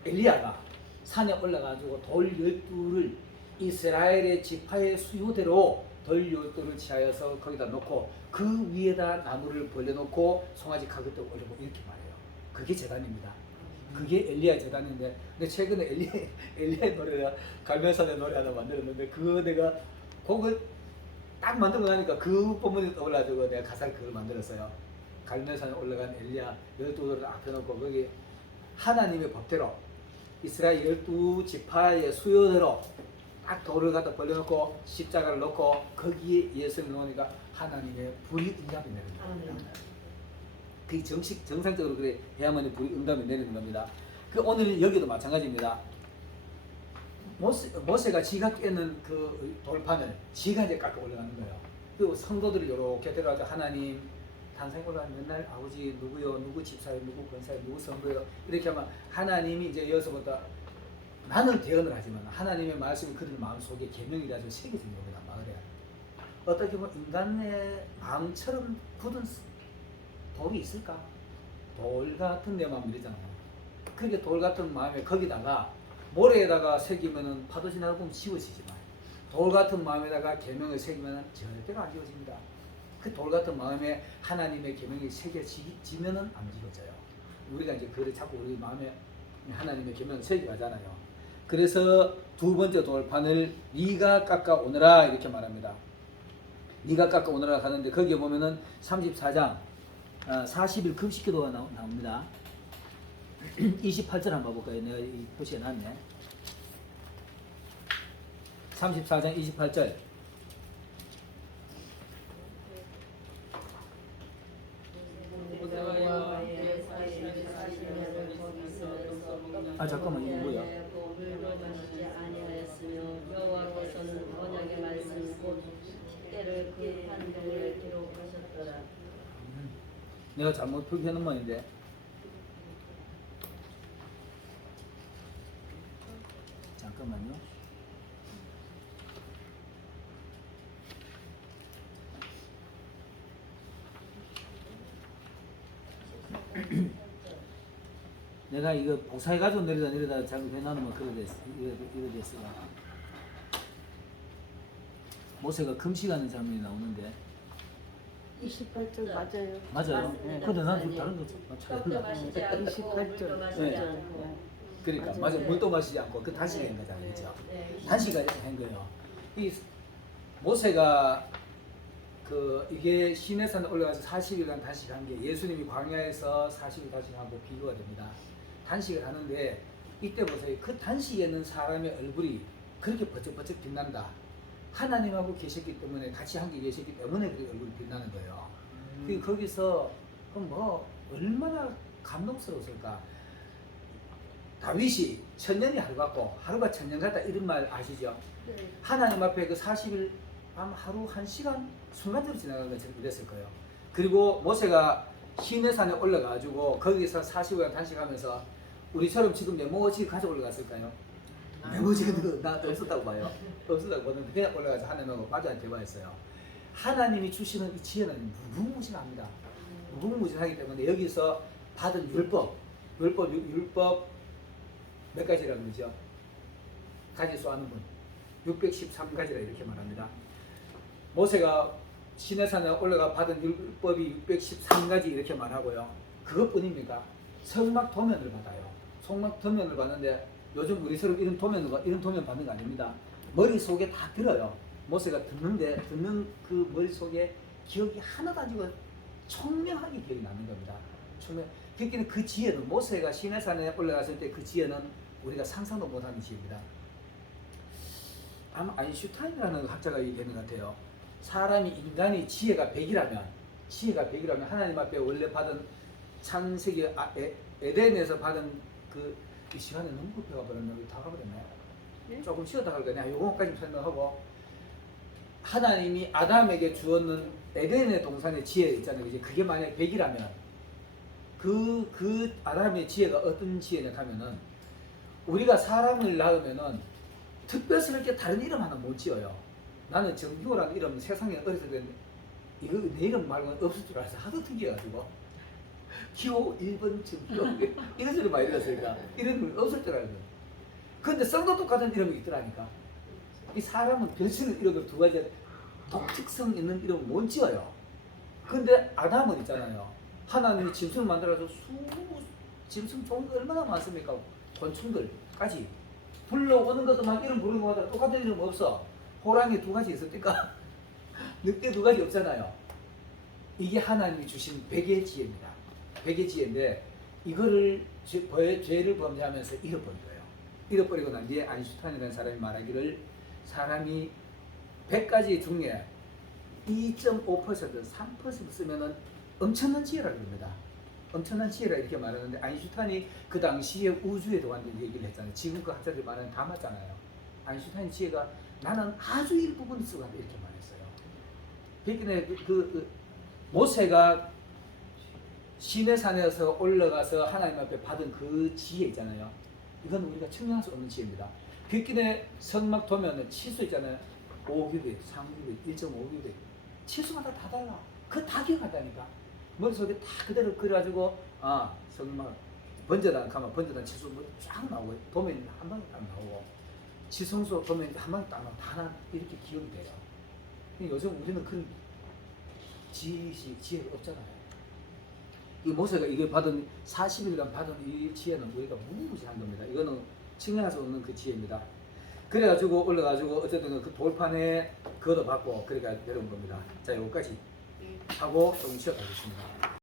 엘리야가 산에 올라가지고 돌 12를 이스라엘의 지파의 수요대로 돌 12를 취하여서 거기다 놓고 그 위에다 나무를 벌려놓고 송아지 가격도 올리고 이렇게 말해요. 그게 제단입니다. 그게 엘리야 재단인데, 근데 최근에 엘리야의 노래가 갈멜산의 노래 하나 만들었는데 그거 내가 곡을 딱 만들고 나니까 그 본문이 떠올라가지고 내가 가사를 그걸 만들었어요. 갈멜산에 올라간 엘리야 12돌을 딱 펴놓고 거기 하나님의 법대로 이스라엘 12지파의 수요대로 딱 돌을 갖다 벌려놓고 십자가를 놓고 거기에 예수를 놓으니까 하나님의 불이 응답이 내리는 겁니다. 그게 정상적으로 그래 해야만 불이 응답이 내리는 겁니다. 그 오늘 여기도 마찬가지입니다. 모세가 지가 깨는 그 돌판을 지가 이제 깎아 올라가는 거예요. 그리고 성도들이 이렇게 들어가서 하나님 단상에 올라간 맨날 아버지 누구요, 누구 집사요, 누구 권사요, 누구 성도요 이렇게 하면 하나님이 이제 여기서부터 나는 대언을 하지만 하나님의 말씀이 그들 마음속에 계명이 돼서 새겨진 겁니다. 마을에 어떻게 보면 인간의 마음처럼 굳은 돌이 있을까? 돌 같은 내 마음 이러잖아요. 그게 돌 같은 마음에 거기다가 모래에다가 새기면은 파도 지나가 보면 지워지지만 돌 같은 마음에다가 계명을 새기면은 절대로 안 지워집니다. 그 돌 같은 마음에 하나님의 계명이 새겨지면은 안 지워져요. 우리가 이제 그래 자꾸 우리 마음에 하나님의 계명을 새겨가잖아요. 그래서 두 번째 돌판을 네가 깎아 오너라 이렇게 말합니다. 네가 깎아 오너라 하는데 거기에 보면은 34장 40일 금식기도가 나옵니다. 28절 한번 볼까요? 내가 이 표시해 놨네. 34장 28절. 아 잠깐만 이거 뭐야? 물로 마시지 아니하였으며 여호와께서는 언약의 말씀 곧 십계를 그한 돌에 기록하셨더라. 내가 잘못 표기해 놓은 말인데. 잠깐만요. 내가 이거 복사해가지고 내려다 잘못해 놔놓으면 그래 됐어. 모세가 금식하는 장면이 나오는데 28절 맞아요. 맞아요. 맞습니다. 근데 난 좀 다른 거 떡도 맞춰요. 마시지 않고 28절. 물도 마시지 네. 않고. 그러니까 맞아요. 물도 마시지 않고 그 단식을 한 거잖아요, 그렇죠? 네. 단식을 한 거예요. 이 모세가 이게 시내산에 올라가서 40일간 단식한 게 예수님이 광야에서 40일 단식하고 비교가 됩니다. 단식을 하는데 이때 보세요. 그 단식에는 사람의 얼굴이 그렇게 버쩍버쩍 빛난다. 하나님하고 계셨기 때문에 같이 함께 계셨기 때문에 그 얼굴이 빛나는 거예요. 그 거기서 그럼 뭐 얼마나 감동스러웠을까. 다윗이 천년이 하루 같고 하루가 천년 같다 이런 말 아시죠? 네. 하나님 앞에 그 40일 하루 1시간 순간적으로 지나간 것처럼 이랬을 거예요. 그리고 모세가 시내산에 올라가지고 거기서 40일간 단식하면서 우리처럼 지금 메모지 가져 올라갔을까요? 메모지가 나 없었다고 봐요. 없었다고 보는데 그냥 올라가서 하나님하고 마주한 대화했어요. 하나님이 주시는 이 지혜는 무궁무진합니다. 무궁무진하기 때문에 여기서 받은 율법 몇 가지라는 거죠? 가지 수하는 분 613가지라 이렇게 말합니다. 모세가 시내산에 올라가 받은 율법이 613가지 이렇게 말하고요. 그것뿐입니까? 성막 도면을 받아요. 성막 도면을 받는데 요즘 우리처럼 이런 도면 받는 거 아닙니다. 머릿속에 다 들어요. 모세가 듣는 그 머릿속에 기억이 하나도 안 지고 총명하게 기억이 나는 겁니다. 그러니까 그 지혜는 모세가 시내산에 올라갔을 때 그 지혜는 우리가 상상도 못하는 지혜입니다. 아마 아인슈타인이라는 학자가 얘기하는 것 같아요. 인간이 지혜가 100이라면 하나님 앞에 원래 받은 창세기 에덴에서 받은 이 시간에 너무 급해가 버렸나? 다 가버렸나요? 네? 조금 쉬었다 갈 거냐? 요거까지 설명하고 하나님이 아담에게 주었는 에덴의 동산의 지혜 있잖아요. 이제 그게 만약 100이라면 그 아담의 지혜가 어떤 지혜냐 하면은 우리가 사람을 낳으면은 특별스럽게 다른 이름 하나 못 지어요. 나는 정규호라는 이름 세상에 어렸을 때 이거 내 이름 말고는 없을 줄 알아서 하도 특이해가지고 기호 1번 정규호 이런 소리 많이 들었으니까 이런 건 없을 줄 알았거든. 그런데 쌍도 똑같은 이름이 있더라니까. 이 사람은 별칭을 이름을 두 가지 독특성 있는 이름을 못 지어요. 근데 아담은 있잖아요. 하나님이 짐승을 만들어서 짐승 좋은 거 얼마나 많습니까? 곤충들까지 불러오는 것도 막 이름 부르는 것마다 똑같은 이름 없어. 호랑이 2가지 있습니까? 늑대 2가지 없잖아요. 이게 하나님이 주신 백의 지혜입니다. 백의 지혜인데 이거를 죄를 범죄하면서 잃어버린 거예요. 잃어버리고 난 뒤에 아인슈타인이라는 사람이 말하기를 사람이 100가지 중에 2.5%, 3% 쓰면은 엄청난 지혜라 그럽니다. 엄청난 지혜라 이렇게 말하는데 아인슈타인이 그 당시에 우주에 관한 얘기를 했잖아요. 지금 그 학자들이 말하는 다 맞잖아요. 아인슈타인 지혜가 나는 아주 일부분 쓰고 이렇게 말했어요. 그러니까 모세가 시내산에서 올라가서 하나님 앞에 받은 그 지혜 있잖아요. 이건 우리가 측량할 수 없는 지혜입니다. 빗길에 성막 도면은 치수 있잖아요. 5규빗, 3규빗, 1.5규빗 치수마다 다 달라. 그거 다 기억한다니까. 머릿속에 다 그대로 그려가지고 성막 번져단 가면 번져단 치수 쫙 나오고 도면이 한 방에 딱 나오고 지성소 도면이 한 방에 딱 나오고 다 이렇게 기억이 돼요. 요즘 우리는 그런 지혜가 없잖아요. 이 모세가 이게 받은 40일간 받은 이 지혜는 우리가 무시한 겁니다. 이거는 측량할 수 없는 그 지혜입니다. 그래가지고 올라가지고 어쨌든 그 돌판에 그거 받고 그러니까 내려온 겁니다. 자, 여기까지 하고 조금 쉬어가겠습니다.